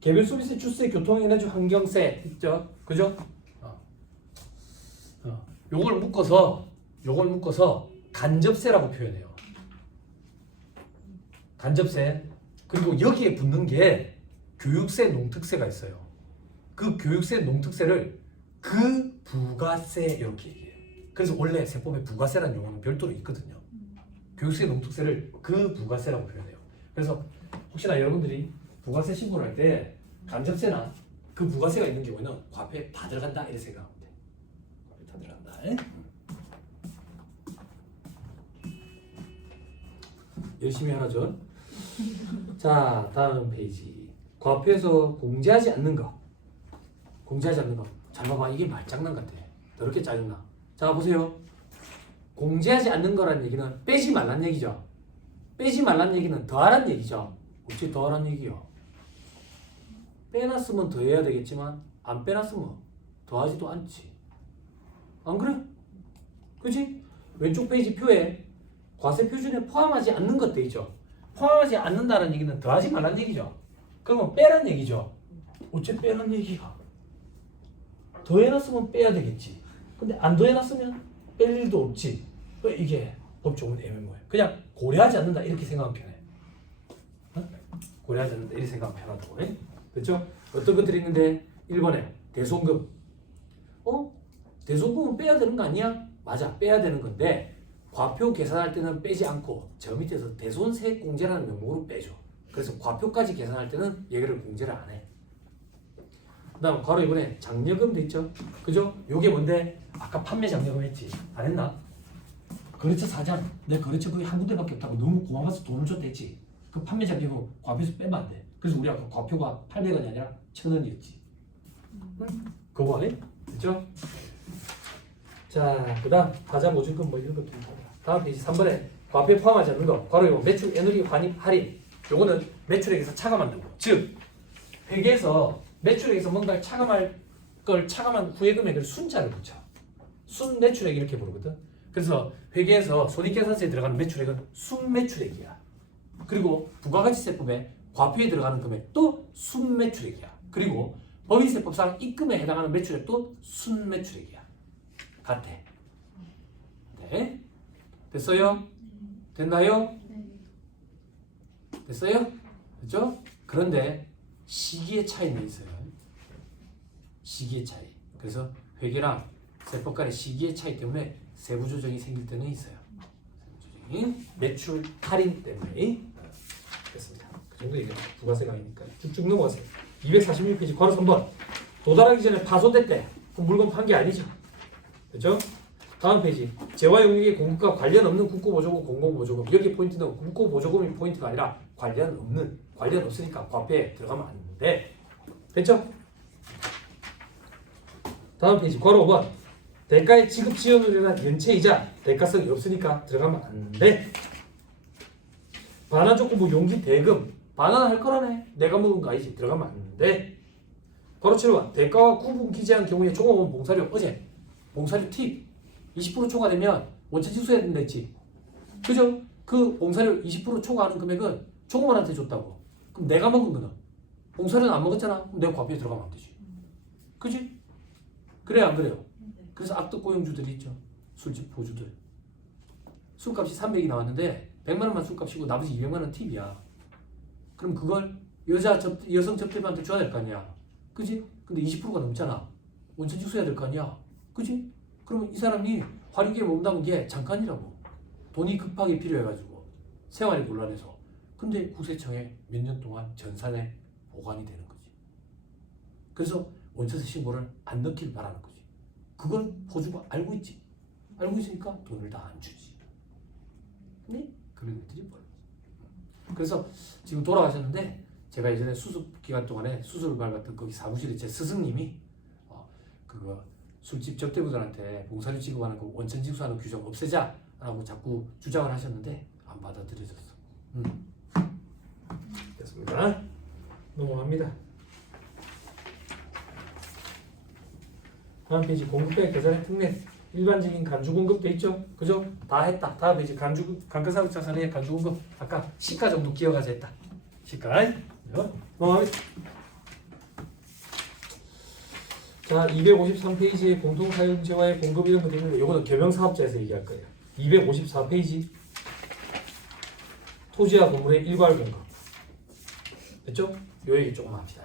개별 소비세, 주세, 교통에너지, 환경세 있죠? 그죠? 요걸 묶어서 간접세라고 표현해요. 간접세. 그리고 여기에 붙는 게 교육세, 농특세가 있어요. 그 교육세, 농특세를 그 부가세 이렇게 얘기해요. 그래서 원래 세법에 부가세라는 용어는 별도로 있거든요. 교육세, 농특세를 그 부가세라고 표현해요. 그래서 혹시나 여러분들이 부가세 신고를 할 때 간접세나 그 부가세가 있는 경우에는 과표에 다 들어간다 이렇게 생각하면 돼. 과표에 다 들어간다. 열심히 하죠. 자 다음 페이지. 과표에서 공제하지 않는 거. 잘 봐봐. 이게 말장난 같아. 더럽게 짜증나. 자 보세요. 공제하지 않는 거라는 얘기는 빼지 말란 얘기죠. 빼지 말란 얘기는 더하란 얘기죠. 어찌 더하란 얘기요? 빼놨으면 더해야 되겠지만 안 빼놨으면 더하지도 않지. 안 그래? 그치? 왼쪽 페이지 표에 과세 표준에 포함하지 않는 것 돼 있죠. 포함하지 않는다는 얘기는 더하지 말란 얘기죠. 그러면 빼란 얘기죠. 어째 빼란 얘기가? 더해놨으면 빼야 되겠지. 근데 안 더해놨으면 뺄 일도 없지. 이게 법조문 애매모호해. 그냥 고려하지 않는다 이렇게 생각하면 편해. 고려하지 않는다 이렇게 생각하면 편하다고. 그렇죠? 어떤 것들이 있는데 1번에 대손금. 대손금은 빼야 되는 거 아니야? 맞아. 빼야 되는 건데 과표 계산할 때는 빼지 않고 저 밑에서 대손세액공제라는 명목으로 빼줘. 그래서 과표까지 계산할 때는 얘를 공제를 안 해. 그 다음 바로 이번에 장려금도 있죠. 그죠? 요게 뭔데? 아까 판매 장려금 했지. 안 했나? 거래처 사장. 내 거래처 거기 한 군데밖에 없다고 너무 고마워서 돈을 줬댔지. 그 판매 장려금 과표에서 빼면 안 돼. 그래서 우리 아까 과표가 800원이 아니라 1000원이었지. 그거 해? 됐죠? 자, 그 다음 타자 모준금 뭐 이런 것도 있고. 다음 페이지 3번에 과표에 포함하지 않는 거. 바로 이거 매출, 에너지, 환입, 할인. 요거는 매출액에서 차감한다고. 즉 회계에서 매출액에서 뭔가를 차감할 걸 차감한 후의 금액을 순자를 붙여. 순매출액 이렇게 부르거든. 그래서 회계에서 손익계산서에 들어가는 매출액은 순매출액이야. 그리고 부가가치세법에 과표에 들어가는 금액도 순매출액이야. 그리고 법인세법상 입금에 해당하는 매출액도 순매출액이야. 같아. 네. 됐어요? 됐나요? 네. 됐어요? 됐죠? 그런데 시기의 차이는 있어요. 시기의 차이. 그래서 회계랑 세법 간의 시기의 차이 때문에 세부 조정이 생길 때는 있어요. 세부 조정이 매출 할인 때문에. 됐습니다. 그 정도 얘기가 부가세 강의니까 쭉쭉 넘어가세요. 246페이지 괄호 3번. 도달하기 전에 파손됐대. 그럼 물건 판 게 아니죠. 됐죠? 다음 페이지. 재화 용역의 공급과 관련 없는 국고보조금, 공공보조금. 여기 포인트는 국고보조금이 포인트가 아니라 관련 없으니까 과표에 들어가면 안 돼. 됐죠? 다음 페이지 괄호 5번. 대가의 지급 지연으로 인한 연체이자 대가성이 없으니까 들어가면 안 돼. 반환 조건부 용기 대금. 반환할 거라네. 내가 먹은 거 아니지. 들어가면 안 돼. 괄호 7번. 대가와 구분 기재한 경우에 종업원 봉사료 어제 봉사료 팁 20% 초과되면 원천 징수해야 된다 했지. 그죠? 그 봉사료 20% 초과하는 금액은 종업원한테 줬다고. 그럼 내가 먹은 거는 봉사료는 안 먹었잖아. 그럼 내가 과표에 들어가면 안 되지. 그지? 그래요 안 그래요? 그래서 악덕 고용주들이 있죠. 술집 보주들. 술값이 300이 나왔는데 100만 원만 술값이고 나머지 200만 원 팁이야. 그럼 그걸 여성 접대부한테 줘야 될 거 아니야. 그지? 근데 20%가 넘잖아. 원천 징수해야 될 거 아니야. 그지? 그러면 이 사람이 화류계에 몸담은 게 잠깐이라고. 돈이 급하게 필요해가지고 생활이 곤란해서. 근데 국세청에 몇 년 동안 전산에 보관이 되는 거지. 그래서 원천세 신고를 안 넣길 바라는 거지. 그걸 포주가 알고 있지. 알고 있으니까 돈을 다 안 주지. 네? 그런 것들이 뭐야. 그래서 지금 돌아가셨는데 제가 예전에 수습 기간 동안에 수술을 밟았던 거기 사무실에 제 스승님이 그거 술집 접대부들한테 봉사료 지급하는 거 원천 징수하는 규정 없애자라고 자꾸 주장을 하셨는데 안 받아들여졌어. 됐습니다. 넘어갑니다. 다음 페이지 공급비약 계산의 특례. 일반적인 간주 공급도 있죠. 그죠? 다 했다. 다음 페이지 감가상각자 사례의 간주 공급 아까 시가 정도 기억하자 했다. 시가. 넘어갑니다. 자, 253페이지에 공통사용재화의 공급 이런 거 되는데 이거는 겸용사업자에서 얘기할 거예요. 254페이지 토지와 건물의 일괄 공급. 됐죠? 요 얘기 조금 합시다.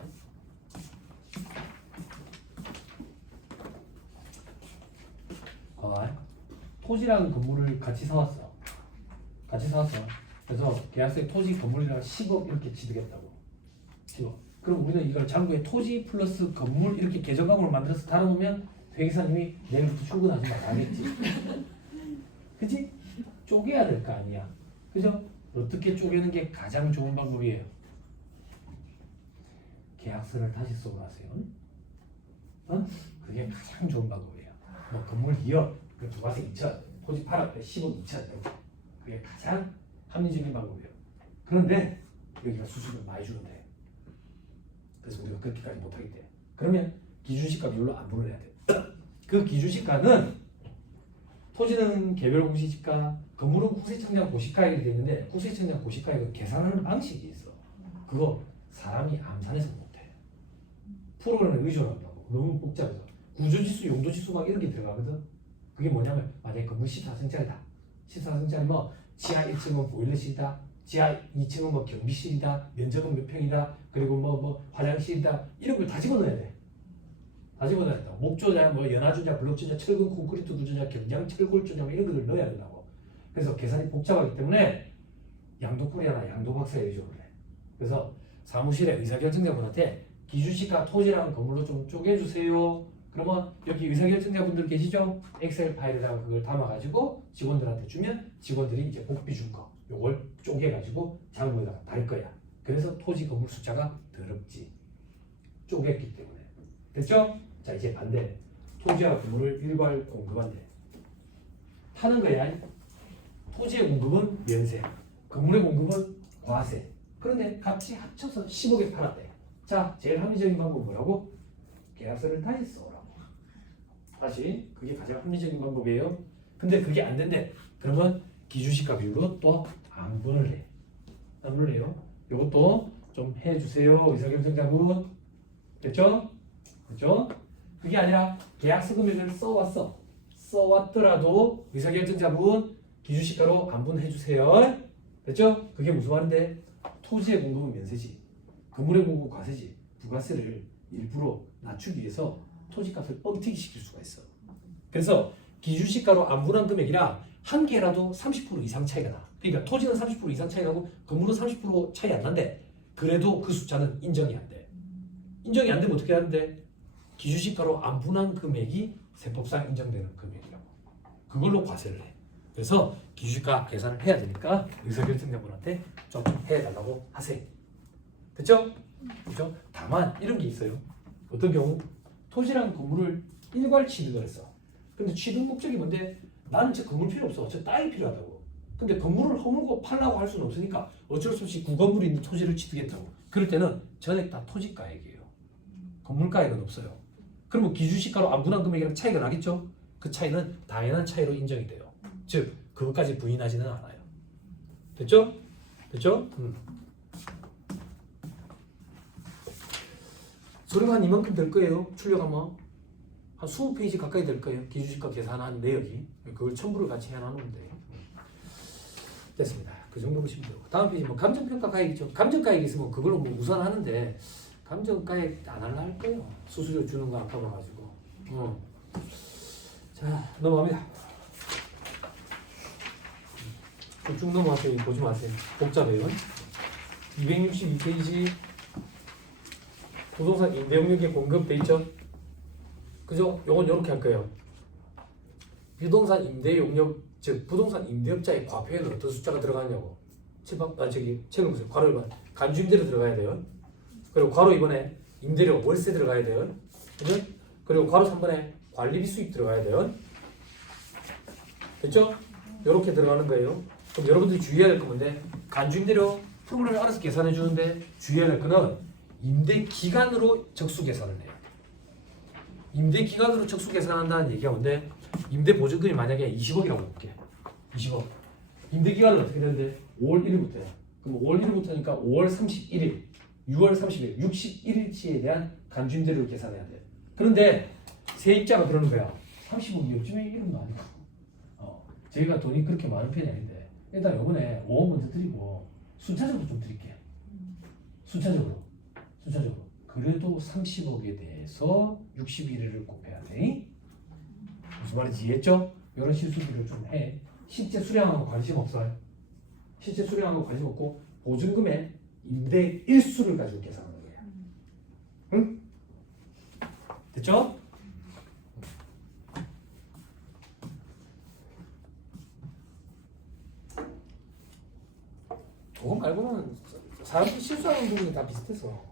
토지랑 건물을 같이 사왔어. 그래서 계약서에 토지 건물이랑 10억 이렇게 취득했다고. 10억. 그럼 우리는 이걸 장부에 토지 플러스 건물 이렇게 계정각으로 만들어서 달아놓으면 회계사님이 내일부터 출근하지 말아야겠지. 그치? 쪼개야 될 거 아니야. 그죠? 어떻게 쪼개는 게 가장 좋은 방법이에요? 계약서를 다시 써보라세요. 그게 가장 좋은 방법이에요. 뭐 건물 2억, 부가세 2천, 토지 8억, 10억 2천. 그게 가장 합리적인 방법이에요. 그런데 여기가 수수료를 많이 주는데 그래서 우리가 그렇게까지 못하기 때문에 그러면 기준시가 별로 안 불어내야 돼. 그 기준시가는 토지는 개별 공시지가, 건물은 국세청장 고시가액이 되는데 국세청장 고시가액을 계산하는 방식이 있어. 그거 사람이 암산해서 못해. 프로그램에 의존한다고. 너무 복잡해서 구조지수, 용도지수 막 이런 게 들어가거든. 그게 뭐냐면 만약에 건물 14층짜리다. 14층짜리 뭐 지하 1층은 보일러실이다. 지하 2층은 뭐 경비실이다. 면적은 몇 평이다. 그리고 뭐 화장실이다. 이런 걸 다 집어넣어야 돼. 다 집어넣어야 된다. 목조자, 뭐 연화조자, 블록조자, 철근 콘크리트 구조자, 경량 철골조자 뭐 이런 것들 넣어야 된다고. 그래서 계산이 복잡하기 때문에 양도코리아나 양도박사에 의존을 해. 그래서 사무실에 의사결정자분한테 기준시가 토지랑 건물로 좀 쪼개주세요. 그러면 여기 의사결정자분들 계시죠? 엑셀 파일에다가 그걸 담아가지고 직원들한테 주면 직원들이 이제 복비 준 거 요걸 쪼개가지고 장부에다가 달 거야. 그래서 토지 건물 숫자가 더럽지. 쪼갰기 때문에. 됐죠? 자, 이제 반대. 토지와 건물을 일괄 공급한대. 파는 거야. 토지의 공급은 면세, 건물의 공급은 과세. 그런데 같이 합쳐서 10억에 팔았대. 자, 제일 합리적인 방법은 뭐라고? 계약서를 다시 써오라고. 다시 그게 가장 합리적인 방법이에요. 근데 그게 안 된대. 그러면 기준시가 비율로 또 안분을 해. 안분을 해요. 이것도 좀 해주세요. 의사결정자분. 됐죠? 됐죠? 그게 아니라 계약서 금액을 써왔더라도 의사결정자분 기준시가로 안분해주세요. 됐죠? 그게 무슨 말인데? 토지의 공급은 면세지, 건물의 공급은 과세지, 부가세를 일부러 낮추기 위해서 토지값을 뻥튀기 시킬 수가 있어. 그래서 기준시가로 안분한 금액이라 한 개라도 30% 이상 차이가 나. 그러니까 토지는 30% 이상 차이 나고 건물은 30% 차이 안 난대. 그래도 그 숫자는 인정이 안 돼. 인정이 안 되면 어떻게 하는데? 기준시가로 안분한 금액이 세법상 인정되는 금액이라고. 그걸로 과세를 해. 그래서 기준시가 계산을 해야 되니까 의사결정자분한테 좀 해달라고 하세요. 됐죠? 그렇죠? 다만 이런 게 있어요. 어떤 경우 토지랑 건물을 일괄 취득을 했어. 근데 취득 목적이 뭔데? 나는 저 건물 필요 없어. 저 땅이 필요하다고. 근데 건물을 허물고 팔라고 할 수는 없으니까 어쩔 수 없이 구건물이 있는 토지를 취득했다고. 그럴 때는 전액 다 토지가액이에요. 건물가액은 없어요. 그러면 기준시가로 안분한 금액이랑 차이가 나겠죠? 그 차이는 당연한 차이로 인정이 돼요. 즉 그것까지 부인하지는 않아요. 됐죠? 됐죠? 서류가 한 이만큼 될 거예요. 출력하면 한 20페이지 가까이 될 거예요. 기준시가 계산한 내역이. 그걸 첨부를 같이 해놔놓으면 돼요. 됐습니다. 그 정도 보시면 되고. 다음 페이지 뭐 감정평가 가액이죠. 감정가액이 있으면 그걸로 뭐 우선 하는데 감정가액 안 하려 할 거예요. 수수료 주는 거 아까워가지고. 자 넘어갑니다. 쭉 넘어가세요. 보지 마세요. 복잡해요. 262페이지 부동산 임대용역에 공급돼 있죠? 그죠? 요건 요렇게 할 거예요. 부동산 임대용역, 즉 부동산 임대업자의 과표에는 어떤 숫자가 들어가냐고. 책을 보세요. 괄호 1번 간주임대료 들어가야 돼요. 그리고 괄호 2번에 임대료 월세 들어가야 돼요. 그죠? 그리고 괄호 3번에 관리비 수입 들어가야 돼요. 됐죠? 요렇게 들어가는 거예요. 그럼 여러분들이 주의해야 될 건데 간주임대료 프로그램이 알아서 계산해 주는데 주의해야 될 거는 임대 기간으로 적수 계산을 해요. 임대 기간으로 적수 계산한다는 얘기가 뭔데? 임대 보증금이 만약에 20억이라고 볼게. 20억. 임대 기간은 어떻게 되는데? 5월 1일부터야. 그럼 5월 1일부터니까 5월 31일, 6월 30일, 61일치에 대한 간주임대료를 계산해야 돼. 그런데 세입자가 그러는 거야. 30억이 요즘에 이런 거 아니고. 저희가 돈이 그렇게 많은 편이 아닌데 일단 요번에 5억 먼저 드리고 순차적으로 좀 드릴게요. 순차적으로. 그래도 30억에 대해서 61일을 곱해야 돼. 무슨 말인지 이해했죠? 이런 실수들을 좀 해. 실제 수량하고 관심 없어요. 실제 수량하고 관심 없고 보증금의 임대 일수를 가지고 계산하는 거예요. 응? 됐죠? 그거 말고는 사람들이 실수하는 부분이 다 비슷해서.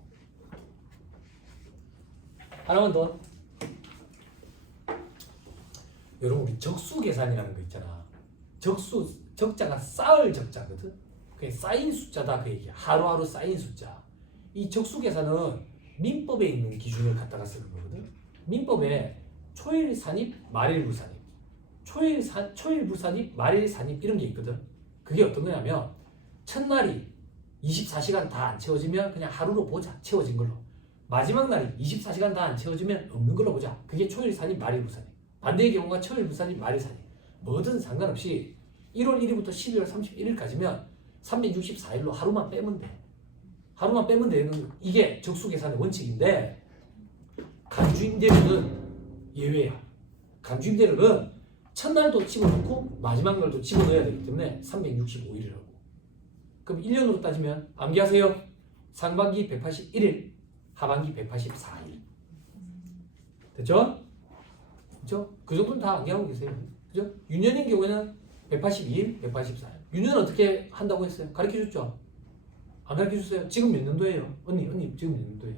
하나만 더. 여러분 우리 적수 계산이라는 거 있잖아. 적자가 쌓을 적자거든. 그게 쌓인 숫자다 그 얘기야. 하루하루 쌓인 숫자. 이 적수 계산은 민법에 있는 기준을 갖다가 쓰는 거거든. 민법에 초일 산입, 말일 불산입, 초일 불산입, 말일 산입 이런 게 있거든. 그게 어떤 거냐면 첫날이 24시간 다 안 채워지면 그냥 하루로 보자. 채워진 걸로. 마지막 날이 24시간 다 안 채워지면 없는 걸로 보자. 그게 초일 산입, 말일 불산입. 반대의 경우가 초일 불산입, 말일 산입. 뭐든 상관없이 1월 1일부터 12월 31일까지면 364일로 하루만 빼면 돼. 하루만 빼면 되는 이게 적수 계산의 원칙인데 간주임대료는 예외야. 간주임대료는 첫날도 집어넣고 마지막 날도 집어넣어야 되기 때문에 365일이라고. 그럼 1년으로 따지면 암기하세요. 상반기 181일, 하반기 184일. 됐죠? 그죠? 그 정도는 다 암기하고 계세요. 그죠? 유년인 경우에는 182일, 184일. 유년 어떻게 한다고 했어요? 가르쳐줬죠? 안 가르쳐줬어요? 지금 몇 년도예요? 언니 지금 몇 년도예요?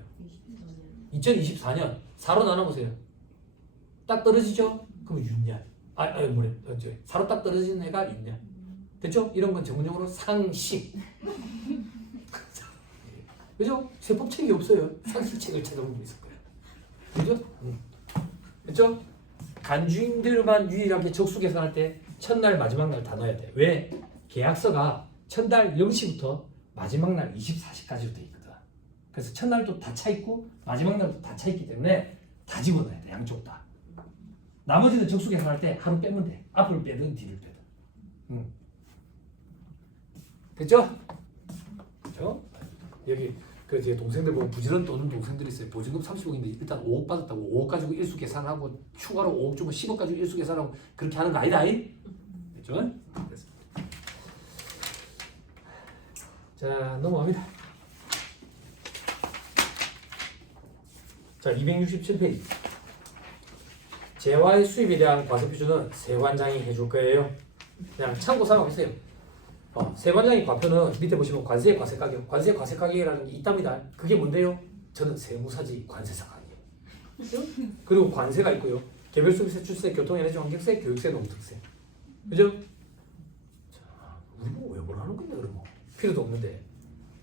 2024년 4로 나눠보세요. 딱 떨어지죠? 그럼 윤년. 뭐래? 4로 딱 떨어지는 해가 윤년. 됐죠? 이런 건 전문용어로 상식. 그죠? 세법책이 없어요. 상식책을 찾아보면 있을 거예요. 그죠? 그죠? 간주인들만 유일하게 적수 계산할 때 첫날 마지막 날 다 넣어야 돼. 왜? 계약서가 첫날 0시부터 마지막 날 24시까지로 돼 있거든. 그래서 첫날도 다 차 있고 마지막 날도 다 차 있기 때문에 다 집어넣어야 돼. 양쪽 다. 나머지는 적수 계산할 때 하루 빼면 돼. 앞을 빼든 뒤를 빼든. 그죠? 그죠? 여기 그 제 동생들 보면 부지런 떠는 동생들이 있어요. 보증금 30억인데 일단 5억 받았다고 5억 가지고 일수 계산하고 추가로 5억 주면 10억 가지고 일수 계산하고 그렇게 하는 거 아니다. 그죠? 자, 넘어갑니다. 자, 267페이지. 재화의 수입에 대한 과세표준은 세관장이 해줄 거예요. 그냥 참고 삼아보세요. 세관장의 과표는 밑에 보시면 관세 과세 가격, 관세 과세 가격이라는 게 있답니다. 그게 뭔데요? 저는 세무사지 관세사 가격. 그리고 관세가 있고요. 개별 소비세, 출세, 교통에너지 환경세, 교육세, 농특세. 그죠? 자, 우리 뭐 왜 뭐라는 건데 그러면 필요도 없는데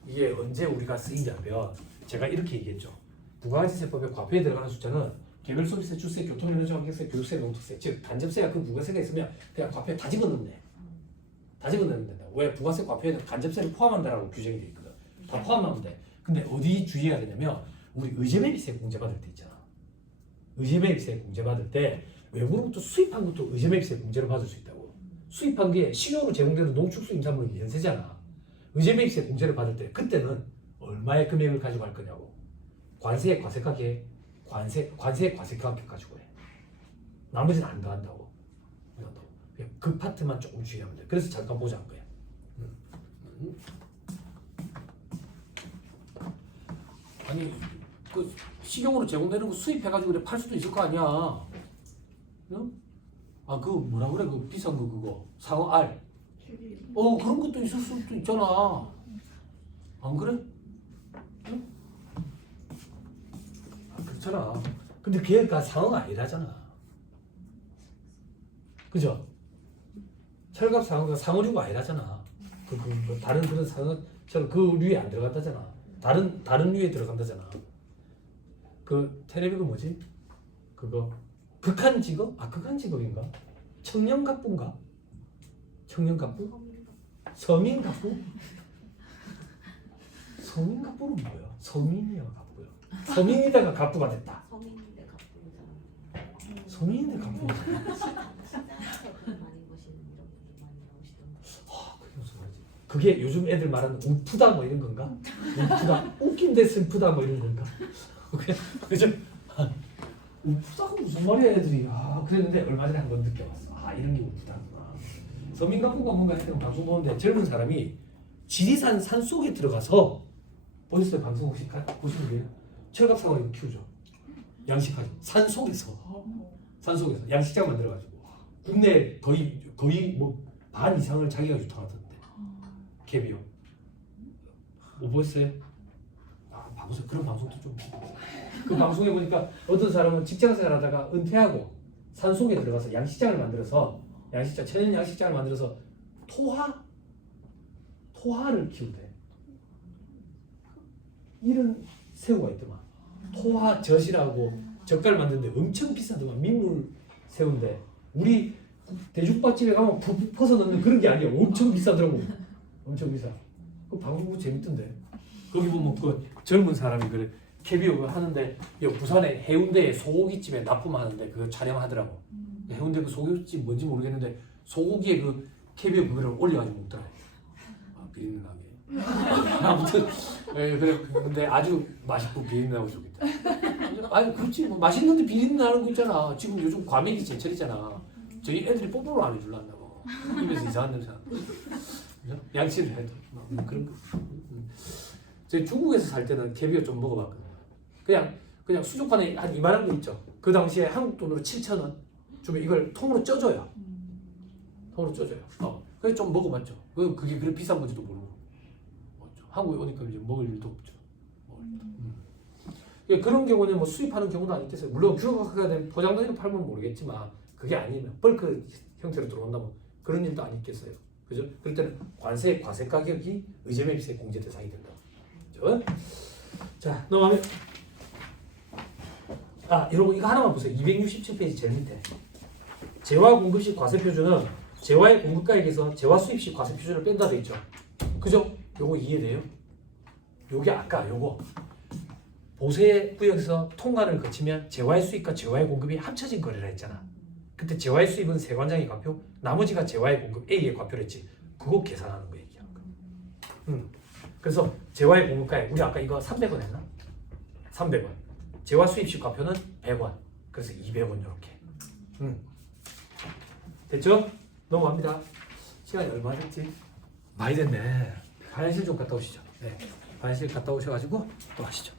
이게 언제 우리가 쓰이냐면 제가 이렇게 얘기했죠. 부가가치세법에 과표에 들어가는 숫자는 개별 소비세, 출세, 교통에너지 환경세, 교육세, 농특세, 즉 간접세가 그 부가세가 있으면 그냥 과표에 다 집어넣으면 돼. 다 집어넣으면 된다. 왜? 부가세 과표에는 간접세를 포함한다라고 규정이 돼 있거든. 다 포함하면 돼. 근데 어디 주의해야 되냐면 우리 의제매입세 공제받을 때 있잖아. 의제매입세 공제받을 때 외부로부터 수입한 것도 의제매입세 공제를 받을 수 있다고. 수입한 게 식용으로 제공되는 농축수 임산물은 면세잖아. 의제매입세 공제를 받을 때 그때는 얼마의 금액을 가지고 할 거냐고. 관세의 과세가격, 관세의 과세가격 가지고 해. 나머지는 안 더한다고. 그 파트만 조금 주의하면 돼. 그래서 잠깐 보자 한 거야. 아니 그 식용으로 제공되는 거 수입해가지고 그래 팔 수도 있을 거 아니야. 응? 아 그 뭐라 그래 그 비싼 거 그거 상어 알. 그런 것도 있을 수도 있잖아. 안 그래? 응? 아, 그렇잖아. 근데 걔가 상어가 아니라잖아. 그죠? 철갑 상어가 상어류가 아니라잖아. 뭐 다른 그런 상어처럼 그 류에 안 들어간다잖아. 다른 류에 들어간다잖아. 그 텔레비가 뭐지? 그거 극한 직업? 극한 직업인가? 청년갑부인가? 청년갑부? 서민갑부? 서민갑부는 뭐야? 서민이야 갑부야. 서민이다가 갑부가 됐다. 서민인데 갑부잖아. 서민인데 갑부. 시장에서 돈 많이 버시는 이런 분이 많이 나오시던데. 그게 무슨 말이지? 그게 요즘 애들 말하는 우프다 뭐 이런 건가? 우프다, 웃긴데 슬프다 뭐 이런 건가? 그죠? 우프다가 무슨 말이야 애들이. 그랬는데 얼마 전에 한번 느껴봤어. 이런 게 우프다구나. 서민갑부가 뭔가 했던 방송 보는데 젊은 사람이 지리산 산 속에 들어가서 보셨어요? 방송 혹시 보시는 게요? 철갑상어 키우죠. 양식하죠. 산 속에서 양식장 만들어가지고 국내 거의 뭐 반 이상을 자기가 유통하던데. 개비요. 뭐 보셨어요? 방송 그런 방송도 좀. 그 방송에 보니까 어떤 사람은 직장생활 하다가 은퇴하고 산 속에 들어가서 양식장을 만들어서 천연 양식장을 만들어서 토하를 키우대. 이런 새우가 있더만. 토하젓이라고 젓갈 만드는데 엄청 비싸더만. 민물 새우인데 우리 대죽밥집에 가면 푹 퍼서 넣는 그런 게 아니야. 엄청 비싸더라고. 엄청 비싸. 그 방송 재밌던데. 거기 보면 그 젊은 사람이 그래 캐비어 하는데 부산에 해운대 소고기집에 납품하는데 그거 촬영하더라고. 해운대 그 소고기집 뭔지 모르겠는데 소고기에 그 캐비어 그거를 올려가지고 먹더라. 비린내나게. 아무튼 그래 근데 아주 맛있고 비린내나고 좋겠다. 아니 그렇지 뭐 맛있는데 비린내 나는 거 있잖아. 지금 요즘 과메기 제철이잖아. 저희 애들이 뽀뽀를 안 해줄란다고. 입에서 이상한 냄새 나. 양치를 해도 그런 거. 제가 중국에서 살 때는 캐비어 좀 먹어봤거든요. 그냥 수족관에 한 이만한 거 있죠. 그 당시에 한국 돈으로 7,000원 주면 이걸 통으로 쪄줘요. 그래서 좀 먹어봤죠. 그게 그래 비싼 건지도 모르고. 한국에 오니까 이제 먹을 일도 없죠. 그런 경우는 뭐 수입하는 경우도 아니겠어요. 물론 규격화가 된 포장도시로 팔면 모르겠지만 그게 아니면 벌크 형태로 들어온다면 그런 일도 아니겠어요. 그죠? 그럴 때는 관세 과세 가격이 의제매입세 공제 대상이 된다. 그죠? 자, 넘어가면 여러분 이거 하나만 보세요. 267페이지 제일 밑에. 재화 공급식 과세 표준은 재화의 공급가액에서 재화 수입식 과세 표준을 뺀다 돼 있죠. 그죠? 요거 이해돼요? 요게 아까 요거 보세 구역에서 통관을 거치면 재화의 수입과 재화의 공급이 합쳐진 거래라 했잖아. 그때 재화의 수입은 세관장의 과표, 나머지가 재화의 공급 A의 과표를 했지. 그거 계산하는 거 얘기하는 거야. 그래서 재화의 공급가액 우리 아까 이거 300원 했나? 300원. 재화 수입식 과표는 100원. 그래서 200원 이렇게. 됐죠? 넘어갑니다. 시간이 얼마 됐지? 많이 됐네. 화장실 좀 갔다 오시죠. 네. 화장실 갔다 오셔가지고 또 하시죠.